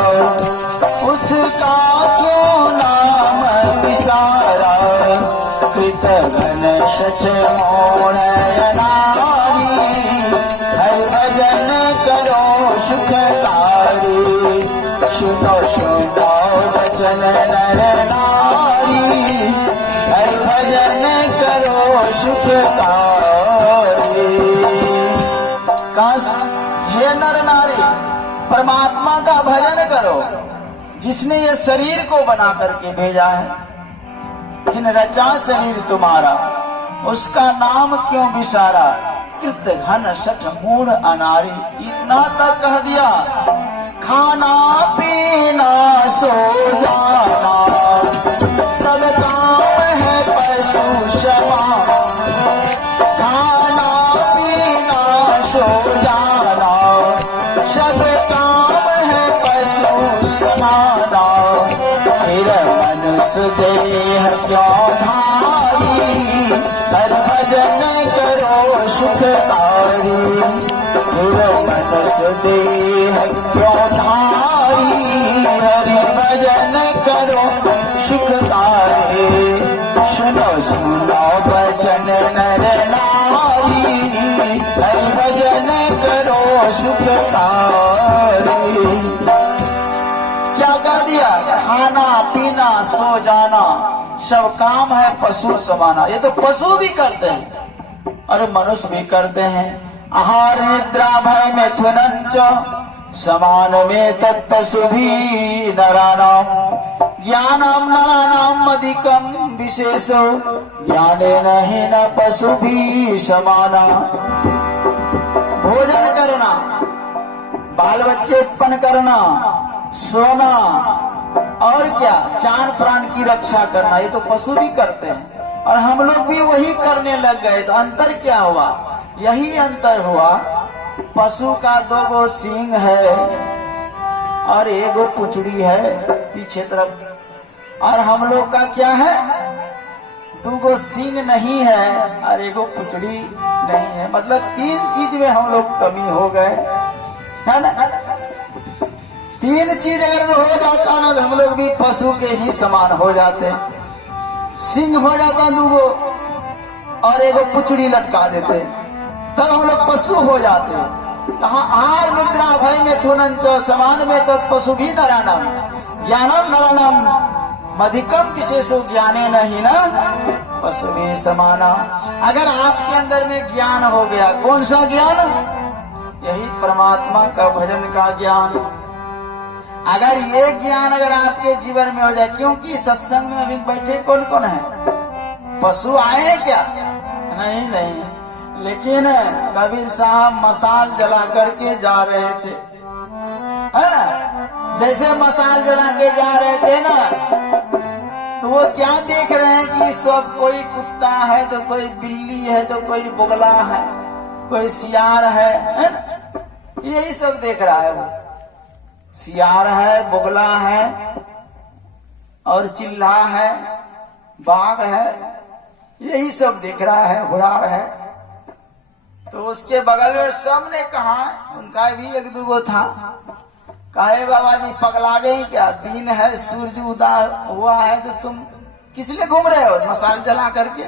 उसका क्यों नाम विसारा। कृत घन सच मोहन नारी, हरि भजन करो सुख सारी। सुनो सुनो वचन नर नारी, हरि भजन करो सुख सारी। हे नर नारी, परमात्मा का भजन करो जिसने ये शरीर को बना करके भेजा है। जिन रचा शरीर तुम्हारा, उसका नाम क्यों विसारा। कृत घन सठ मूढ़ अनारी। इतना तक कह दिया, खाना पीना सो जाना सब काम है पशु समान। खाना पीना सो जाना सब काम है पशु समान। फिर मनुष्य देह क्यों धारी, हरि भजन करो सुख सारी। फिर मनुष्य देह क्यों धारी, हरि भजन करो सुख सारी। सुनो सुनो वचन नर नारी, हरि भजन करो सुख सारी। क्या कह दिया, खाना पीना सो जाना सब काम है पशु समाना। ये तो पशु भी करते हैं और मनुष्य भी करते हैं। आहार निद्रा भय मिथुनंच समान में तत्पशु भी नराणाम। ज्ञानम नराणाम अधिकम विशेषो, ज्ञाने नहीं न पशु भी समाना। भोजन करना, बाल बच्चे उत्पन्न करना, सोना और क्या, जान प्राण की रक्षा करना, ये तो पशु भी करते हैं। और हम लोग भी वही करने लग गए। तो अंतर क्या हुआ? यही अंतर हुआ, पशु का 2 गो सींग है और 1 गो पुचड़ी है पीछे तरफ, और हम लोग का क्या है, 2 गो सींग नहीं है और 1 गो पुचड़ी नहीं है। मतलब 3 चीज में हम लोग कमी हो गए, है ना। 3 चीज अगर हो जाता ना तो हम लोग भी पशु के ही समान हो जाते। सिंह हो जाता 2 गो और 1 गो पुचड़ी लटका देते, तब हम लोग पशु हो जाते। कहा आहार निद्रा भय में थुनन चो समान में तत्पशु भी नरानम ज्ञानम नरानम अधिकम विशेषो ज्ञाने नहीं ना पशु भी समाना। अगर आपके अंदर में ज्ञान हो गया, कौन सा ज्ञान? यही परमात्मा का भजन का ज्ञान। अगर ये ज्ञान अगर आपके जीवन में हो जाए, क्योंकि सत्संग में अभी बैठे कौन कौन है? पशु आए हैं क्या? नहीं। लेकिन कबीर साहब मसाल जला करके जा रहे थे, है ना। जैसे मसाल जला के जा रहे थे ना, तो वो क्या देख रहे हैं कि सब कोई कुत्ता है तो कोई बिल्ली है तो कोई बुगला है, कोई सियार है ना? यही सब देख रहा है वो। सियार है, बुगला है और चिल्ला है, बाघ है, यही सब देख रहा है, हुरार है। तो उसके बगल में सबने कहा, उनका भी 1-2 गो था, कहे बाबा जी पगला गई क्या? दिन है, सूरज उदय हुआ है तो तुम किस लिए घूम रहे हो मसाल जला करके?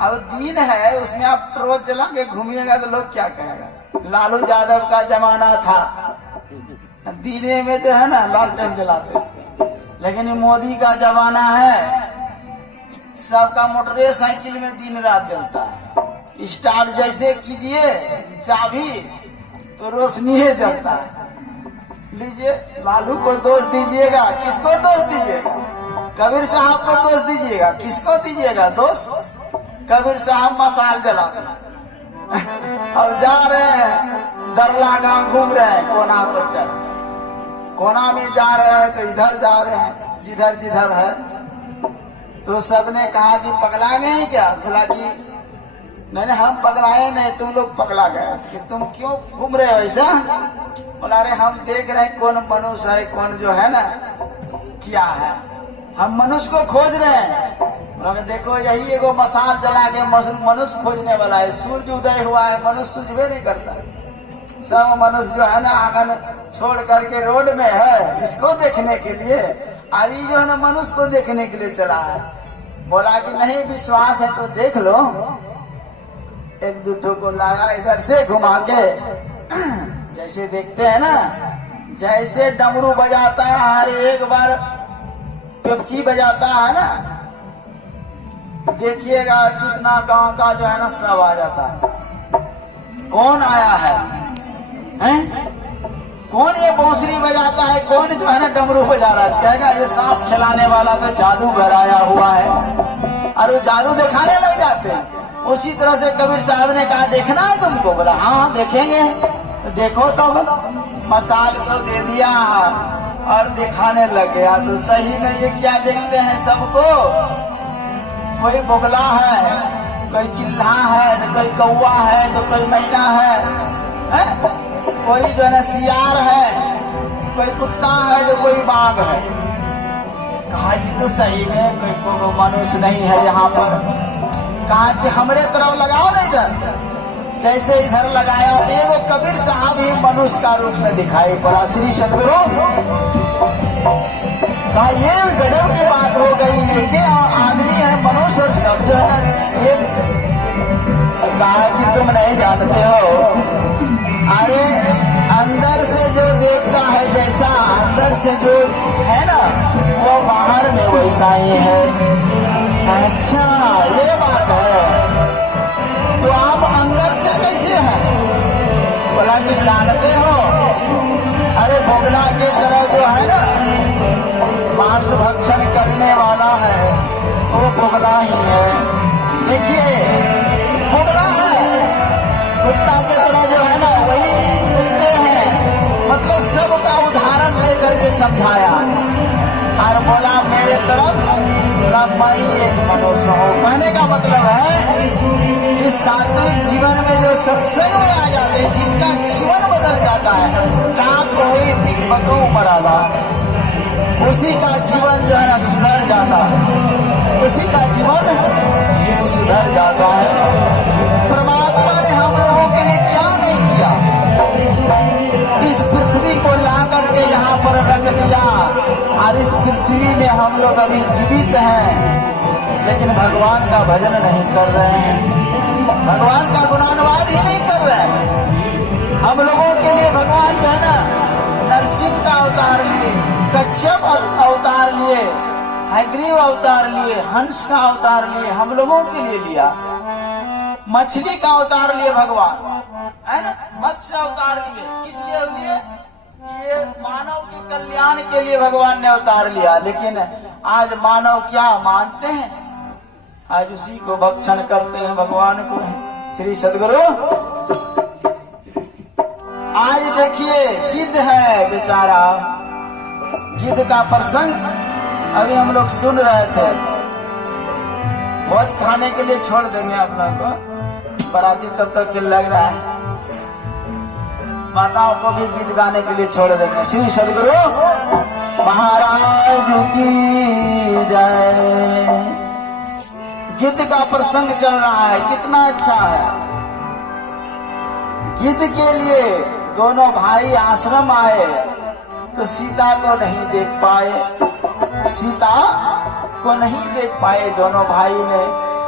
अब दिन है, उसमें आप रोज जला के घूमिएगा तो लोग क्या कहेगा? लालू यादव का जमाना था, दीने में जो है ना लालटेन जलाते, लेकिन मोदी का जमाना है, सबका मोटरसाइकिल में दिन रात जलता है। स्टार्ट जैसे कीजिए चाबी तो रोशनी ही जलता है। लीजिए, लालू को दोष दीजिएगा, किसको दोष दीजिएगा? कबीर साहब को दोष दीजिएगा, किसको दीजिएगा दोष? कबीर साहब मसाल जला अब जा रहे हैं, दरला गांव घूम रहे हैं, कोना पर चल, कोना में जा रहे हैं तो इधर जा रहे हैं जिधर जिधर है। तो सबने कहा कि पगला गए क्या? बोला कि नहीं, हम पगलाए नहीं, तुम लोग पगला गए। कि तुम क्यों घूम रहे हो ऐसा? बोला अरे हम देख रहे हैं कौन मनुष्य है, कौन जो है ना क्या है, हम मनुष्य को खोज रहे हैं। बोला देखो यही 1 गो मसाल जला के मनुष्य खोजने वाला है। सूर्य उदय हुआ है, मनुष्य सूझबे नहीं करता। सब मनुष्य जो है ना आंगन छोड़ करके रोड में है इसको देखने के लिए, अभी जो है ना मनुष्य को देखने के लिए चला है। बोला कि नहीं विश्वास है तो देख लो। 1-2 ठो को लाया इधर से घुमा के, जैसे देखते हैं ना, जैसे डमरू बजाता है, हर एक बार पेप्ची बजाता है ना, देखिएगा कितना गांव का जो है ना सब आ जाता है। कौन आया है? हैं? कौन ये बांसुरी बजाता है? कौन जो है ना डमरू बजा रहा है? कहेगा ये सांप खिलाने वाला तो जादूगर आया हुआ है, और वो जादू दिखाने लग जाते हैं। उसी तरह से कबीर साहब ने कहा देखना है तुमको? बोला हाँ देखेंगे। तो देखो तो मसाल को दे दिया और दिखाने लग गया। तो सही में ये क्या देखते हैं सबको? कोई बुगला है, कोई चिल्ला है, तो कोई कौवा है, तो कोई मैना है, कोई जो है सियार है, कोई कुत्ता है, तो कोई बाघ है। कहा ये तो सही में कोई मनुष्य नहीं है यहाँ पर। कहा कि हमरे तरफ लगाओ ना इधर। जैसे इधर लगाया तो वो कबीर साहब ही मनुष्य का रूप में दिखाई पड़ा। श्री सदगुरु कहा ये गजब की बात हो गई है कि आदमी है मनुष्य और सब जो है ना ये। कहा कि तुम नहीं जानते हो, अरे अंदर से जो देखता है जैसा अंदर से जो है ना वो बाहर में वैसा ही है। अच्छा ये बात है, तो आप अंदर से कैसे हैं? बोला कि जानते हो, अरे बोगला के तरह जो है ना मांस भक्षण करने वाला है वो बोगला ही है। देखिए बोगला है, कुत्ता के तरह जो है ना वही कुत्ते हैं। मतलब सबका उदाहरण लेकर के समझाया और बोला मेरे तरफ बोला मैं एक मनुष्य हूँ। कहने का मतलब है इस सात्विक जीवन में जो सत्संग में आ जाते हैं, जिसका जीवन बदल जाता है, का कोई भिकमको मराला, उसी का जीवन जो है ना सुधर जाता है, उसी का जीवन सुधर जाता है। परमात्मा ने हम लोगों के लिए क्या नहीं किया, इस पृथ्वी को ला करके यहाँ पर रख दिया, और इस पृथ्वी में हम लोग अभी जीवित हैं, लेकिन भगवान का भजन नहीं कर रहे हैं, भगवान का गुणानुवाद ही नहीं कर रहे हैं। हम लोगों के लिए भगवान जो है ना नरसिंह का अवतार लिए, कच्छप अवतार लिए, हयग्रीव अवतार लिए, हंस का अवतार लिए, हम लोगों के लिए लिया। मछली का अवतार लिए भगवान, है ना, मत्स्य अवतार लिए, किस लिए लिए? ये मानव के कल्याण के लिए भगवान ने अवतार लिया। लेकिन आज मानव क्या मानते हैं, आज उसी को भक्षण करते हैं, भगवान को। श्री सद्गुरु आज देखिए गिद्ध है बेचारा, गिद्ध का प्रसंग अभी हम लोग सुन रहे थे। भोज खाने के लिए छोड़ देंगे आप लोग को, बराती तब तक से लग रहा है, माताओं को भी गीत गाने के लिए छोड़ देंगे। श्री सद्गुरु महाराज की जय। गिद्ध का प्रसंग चल रहा है, कितना अच्छा है। गिद्ध के लिए दोनों भाई आश्रम आए तो सीता को नहीं देख पाए, सीता को नहीं देख पाए दोनों भाई ने,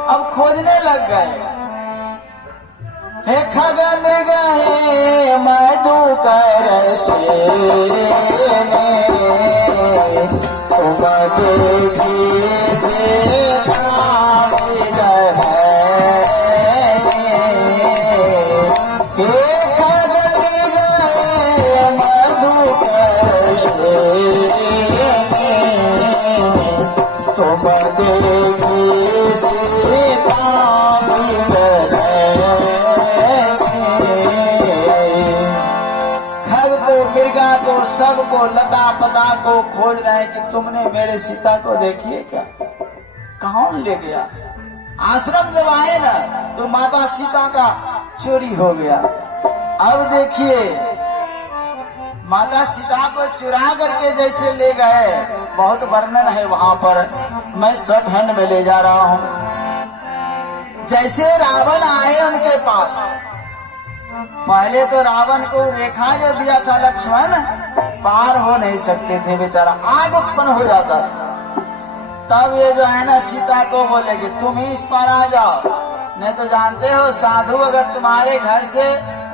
अब खोजने लग गए। हे खग मृग हे मधु कर से सबको लता पता को खोज रहे हैं कि तुमने मेरे सीता को देखी है क्या, कौन ले गया। आश्रम जब आए ना तो माता सीता का चोरी हो गया। अब देखिए माता सीता को चुरा करके जैसे ले गए, बहुत वर्णन है वहां पर, मैं स्वधन में ले जा रहा हूं। जैसे रावण आए उनके पास, पहले तो रावण को रेखा जो दिया था लक्ष्मण, पार हो नहीं सकते थे, बेचारा आग उत्पन्न हो जाता था। तब ये जो है ना सीता को बोले कि तुम ही इस पार आ जाओ, नहीं तो जानते हो साधु अगर तुम्हारे घर से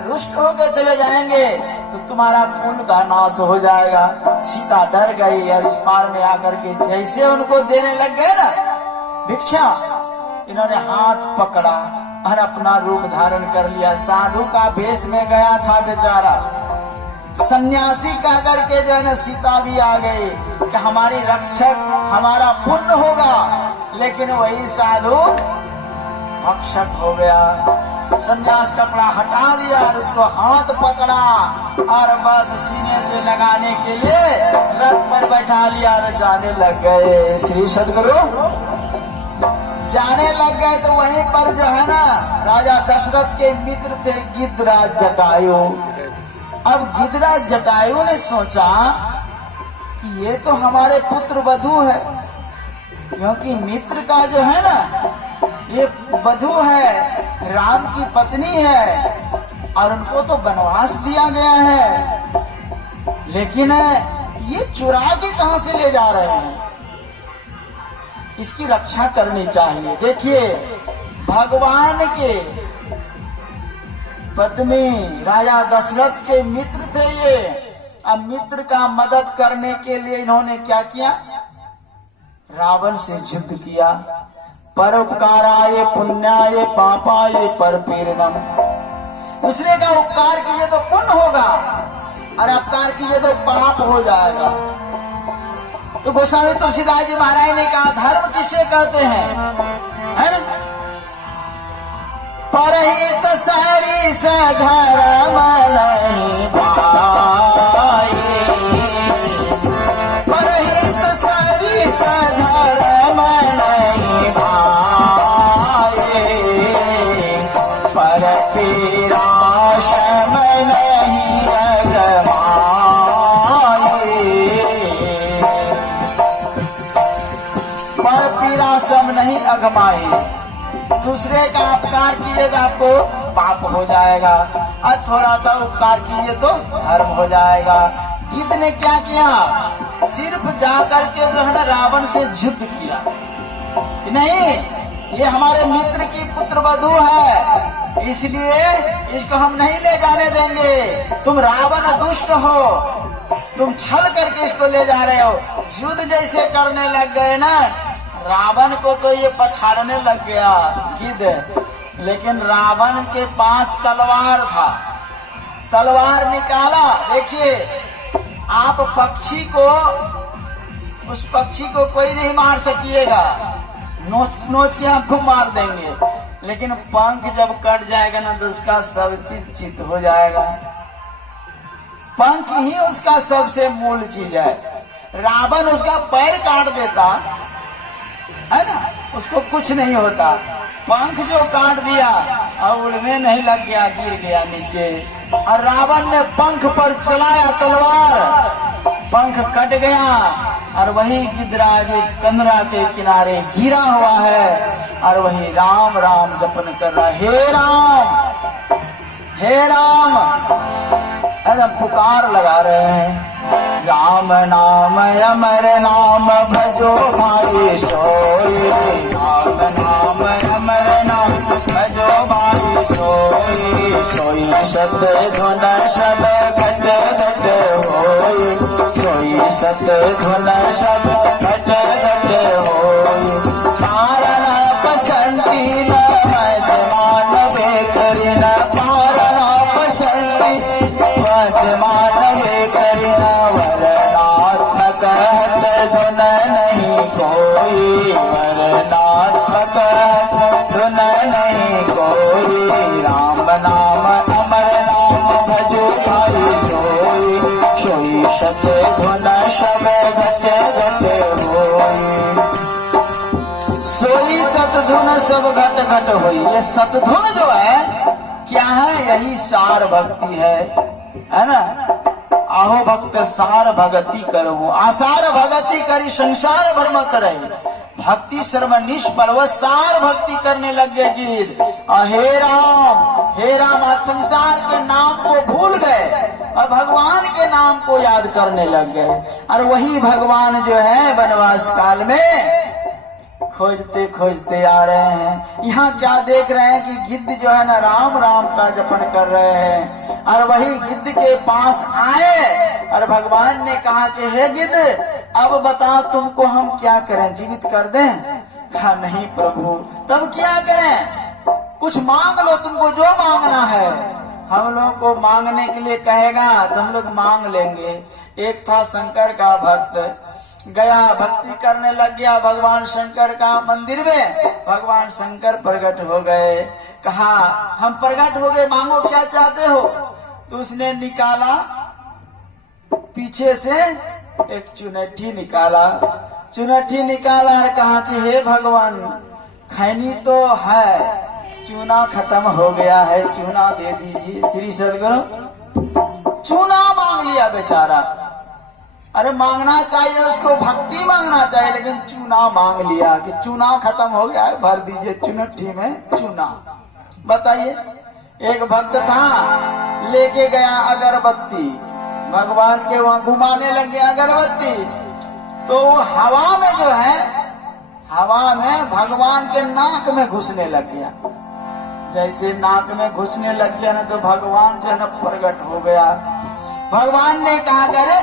रुष्ट होकर चले जाएंगे तो तुम्हारा कुल का नाश हो जाएगा। सीता डर गई और इस पार में आकर के जैसे उनको देने लग गए ना भिक्षा, इन्होंने हाथ पकड़ा और अपना रूप धारण कर लिया। साधु का वेश में गया था बेचारा, सन्यासी कह करके जो है ना सीता भी आ गई कि हमारी रक्षक, हमारा पुण्य होगा, लेकिन वही साधु भक्षक हो गया। सन्यास कपड़ा हटा दिया और उसको हाथ पकड़ा और बस सीने से लगाने के लिए रथ पर बैठा लिया और जाने लग गए। श्री सद्गुरु जाने लग गए तो वहीं पर जो है ना राजा दशरथ के मित्र थे गिद्धराज जटायु। अब गिद्धराज जटायु ने सोचा कि ये तो हमारे पुत्र वधू है, क्योंकि मित्र का जो है ना ये वधू है, राम की पत्नी है और उनको तो वनवास दिया गया है, लेकिन ये चुरा के कहां से ले जा रहे हैं, इसकी रक्षा करनी चाहिए। देखिए भगवान के पत्नी राजा दशरथ के मित्र थे ये, अब मित्र का मदद करने के लिए इन्होंने क्या किया, रावण से युद्ध किया। परोपकाराय पुण्याय पापाय परपीड़नम, दूसरे का उपकार कीजिए तो पुण्य होगा और अपकार कीजिए तो पाप हो जाएगा। तो गोस्वामी तुलसीदास जी महाराज ने कहा धर्म किसे कहते हैं, है ना, परहित सरिस धर्म नहीं भाई, परहित सरिस धर्म सम नहीं अगमाई, दूसरे का अपकार कीजिए तो आपको पाप हो जाएगा, और थोड़ा सा उपकार कीजिए तो धर्म हो जाएगा। गिद्ध ने क्या किया, सिर्फ जाकर के जो है ना रावण से युद्ध किया कि नहीं ये हमारे मित्र की पुत्र वधू है, इसलिए इसको हम नहीं ले जाने देंगे। तुम रावण दुष्ट हो, तुम छल करके इसको ले जा रहे हो। युद्ध जैसे करने लग गए ना, रावण को तो ये पछाड़ने लग गया गिद्ध, लेकिन रावण के पास तलवार था, तलवार निकाला। देखिए आप पक्षी को, उस पक्षी को कोई नहीं मार सकिएगा, नोच नोच के आपको मार देंगे, लेकिन पंख जब कट जाएगा ना तो उसका सब चीज चित हो जाएगा। पंख ही उसका सबसे मूल चीज है। रावण उसका पैर काट देता है ना, उसको कुछ नहीं होता, पंख जो काट दिया और उड़ने नहीं लग गया, गिर गया नीचे। और रावण ने पंख पर चलाया तलवार, पंख कट गया और वही गिद्धराज कंदरा के किनारे गिरा हुआ है और वही राम राम जपन कर रहा है, हे राम हे राम, एकदम पुकार लगा रहे हैं। राम नाम अमर नाम भजो भाई सोई, राम नाम अमर नाम भजो भाई सोई, सोई सत धुन सब घट घट होई, सोई सत धुन सब घट घट होई। पारण पसंती न मजमान बेकरी न, पारण पसंती मजमान बेकरी न, वरनात्मक धुन नहीं कोई, वरनात्मक धुन नहीं कोई। राम नाम अमर नाम भजो भाई सोई, सोई सत धुन सब घट घट होई, सोई सतधुन सब घट घट होई। ये सतधुन जो है क्या है, यही सार भक्ति है ना। आहो भक्त सार भगति करो, आसार भगति करी संसार भर मत रहे, भक्ति सर्व निष्फल। वह सार भक्ति करने लग गए गिद्ध, हे राम संसार के नाम को भूल गए और भगवान के नाम को याद करने लग गए। और वही भगवान जो है वनवास काल में खोजते खोजते आ रहे हैं। यहाँ क्या देख रहे हैं कि गिद्ध जो है ना राम राम का जपन कर रहे हैं, और वही गिद्ध के पास आए और भगवान ने कहा कि हे गिद्ध, अब बताओ तुमको हम क्या करें, जीवित कर दें? कहा नहीं प्रभु। तब क्या करें? कुछ मांग लो, तुमको जो मांगना है। हम लोग को मांगने के लिए कहेगा तो हम लोग मांग लेंगे। एक था शंकर का भक्त, गया भक्ति करने लग गया भगवान शंकर का मंदिर में। भगवान शंकर प्रकट हो गए, कहा हम प्रकट हो गए, मांगो क्या चाहते हो। तो उसने निकाला पीछे से एक चुनट्ठी निकाला, चुनट्ठी निकाला और कहा कि हे भगवान, खैनी तो है, चूना खत्म हो गया है, चूना दे दीजिए। श्री सदगुरु चूना मांग लिया बेचारा। अरे मांगना चाहिए उसको, भक्ति मांगना चाहिए, लेकिन चूना मांग लिया कि चूना खत्म हो गया है, भर दीजिए चुनट्ठी में चूना। बताइए, एक भक्त था, लेके गया अगरबत्ती, भगवान के वहां घुमाने लग गया अगरबत्ती। तो वो हवा में जो है, हवा में भगवान के नाक में घुसने लग गया। जैसे नाक में घुसने लग गया ना तो भगवान जो है ना प्रकट हो गया। भगवान ने कहा करे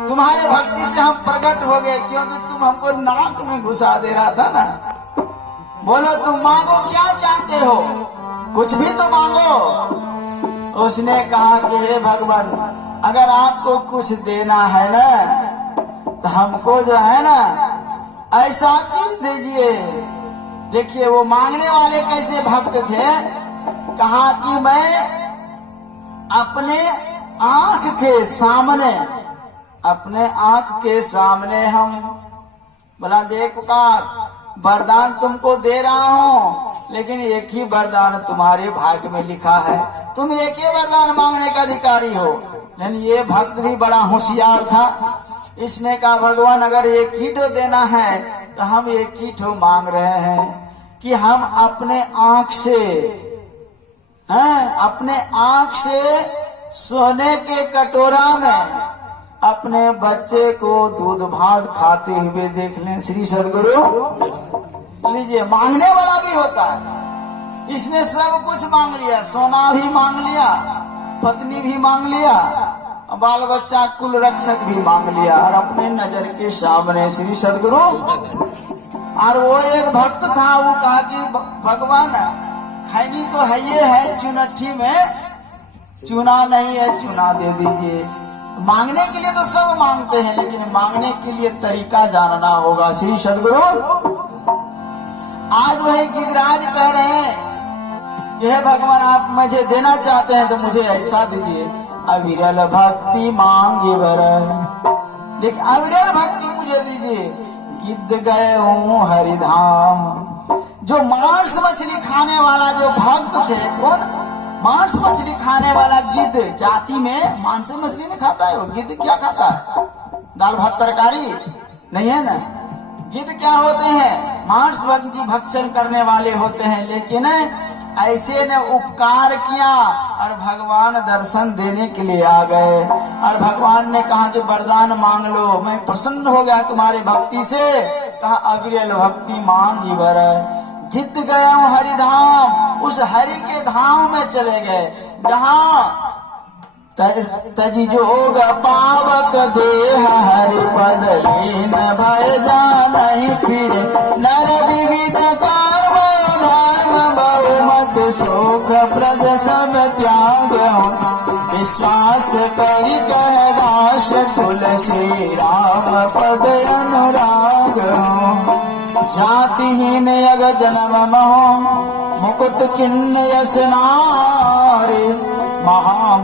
तुम्हारे भक्ति से हम प्रकट हो गए, क्योंकि तुम हमको नाक में घुसा दे रहा था ना। बोलो तुम मांगो, क्या चाहते हो, कुछ भी तो मांगो। उसने कहा कि हे भगवान, अगर आपको कुछ देना है ना तो हमको जो है ना ऐसा चीज दीजिए। देखिए वो मांगने वाले कैसे भक्त थे। कहा कि मैं अपने आंख के सामने, अपने आंख के सामने हम, बोला देख पुकार, वरदान तुमको दे रहा हूँ, लेकिन एक ही वरदान तुम्हारे भाग्य में लिखा है, तुम एक ही वरदान मांगने का अधिकारी हो। लेकिन ये भक्त भी बड़ा होशियार था। इसने कहा भगवान अगर एक ही तो देना है, तो हम एक ही ठो मांग रहे हैं कि हम अपने आंख से अपने आंख से सोने के कटोरा में अपने बच्चे को दूध भात खाते हुए देख लें। श्री सदगुरु लीजिए, मांगने वाला भी होता है। इसने सब कुछ मांग लिया, सोना भी मांग लिया, पत्नी भी मांग लिया, बाल बच्चा कुल रक्षक भी मांग लिया, और अपने नजर के सामने श्री सदगुरु। और वो एक भक्त था, वो कहा कि भगवान खैनी तो है, ये है चुनट्ठी में चूना नहीं है, चूना दे दीजिए। मांगने के लिए तो सब मांगते हैं, लेकिन मांगने के लिए तरीका जानना होगा। श्री सदगुरु आज वही गिरिराज कह रहे हैं, यह भगवान आप मुझे देना चाहते हैं तो मुझे ऐसा दीजिए। अविरल भक्ति मांगे बर, देख अविरल भक्ति मुझे दीजिए। गिद्ध गए हूँ हरिधाम। जो मांस मछली खाने वाला जो भक्त थे, कौन? मांस मछली खाने वाला गिद्ध। जाति में मांस मछली नहीं खाता है वो। गिद्ध क्या खाता है? दाल भात तरकारी नहीं है ना। गिद्ध क्या होते हैं? मांस भक्षण करने वाले होते हैं। लेकिन ऐसे ने उपकार किया और भगवान दर्शन देने के लिए आ गए, और भगवान ने कहा कि वरदान मांग लो, मैं प्रसन्न हो गया तुम्हारी भक्ति से। कहा अविरल भक्ति मांगी बर। गिद्ध गया हूँ हरिधाम, उस हरि के धाम में चले गए जहाँ तजी जोग पावक देह हरि पद लीन भय जानहि फिर। नर विविध कर्म धर्म बहुमत शोक प्रद सब त्याग। विश्वास करि कह दास तुलसी राम पद अनुराग। जातिहीन यग जन्म महो मुकुट किन्न यश नारी महा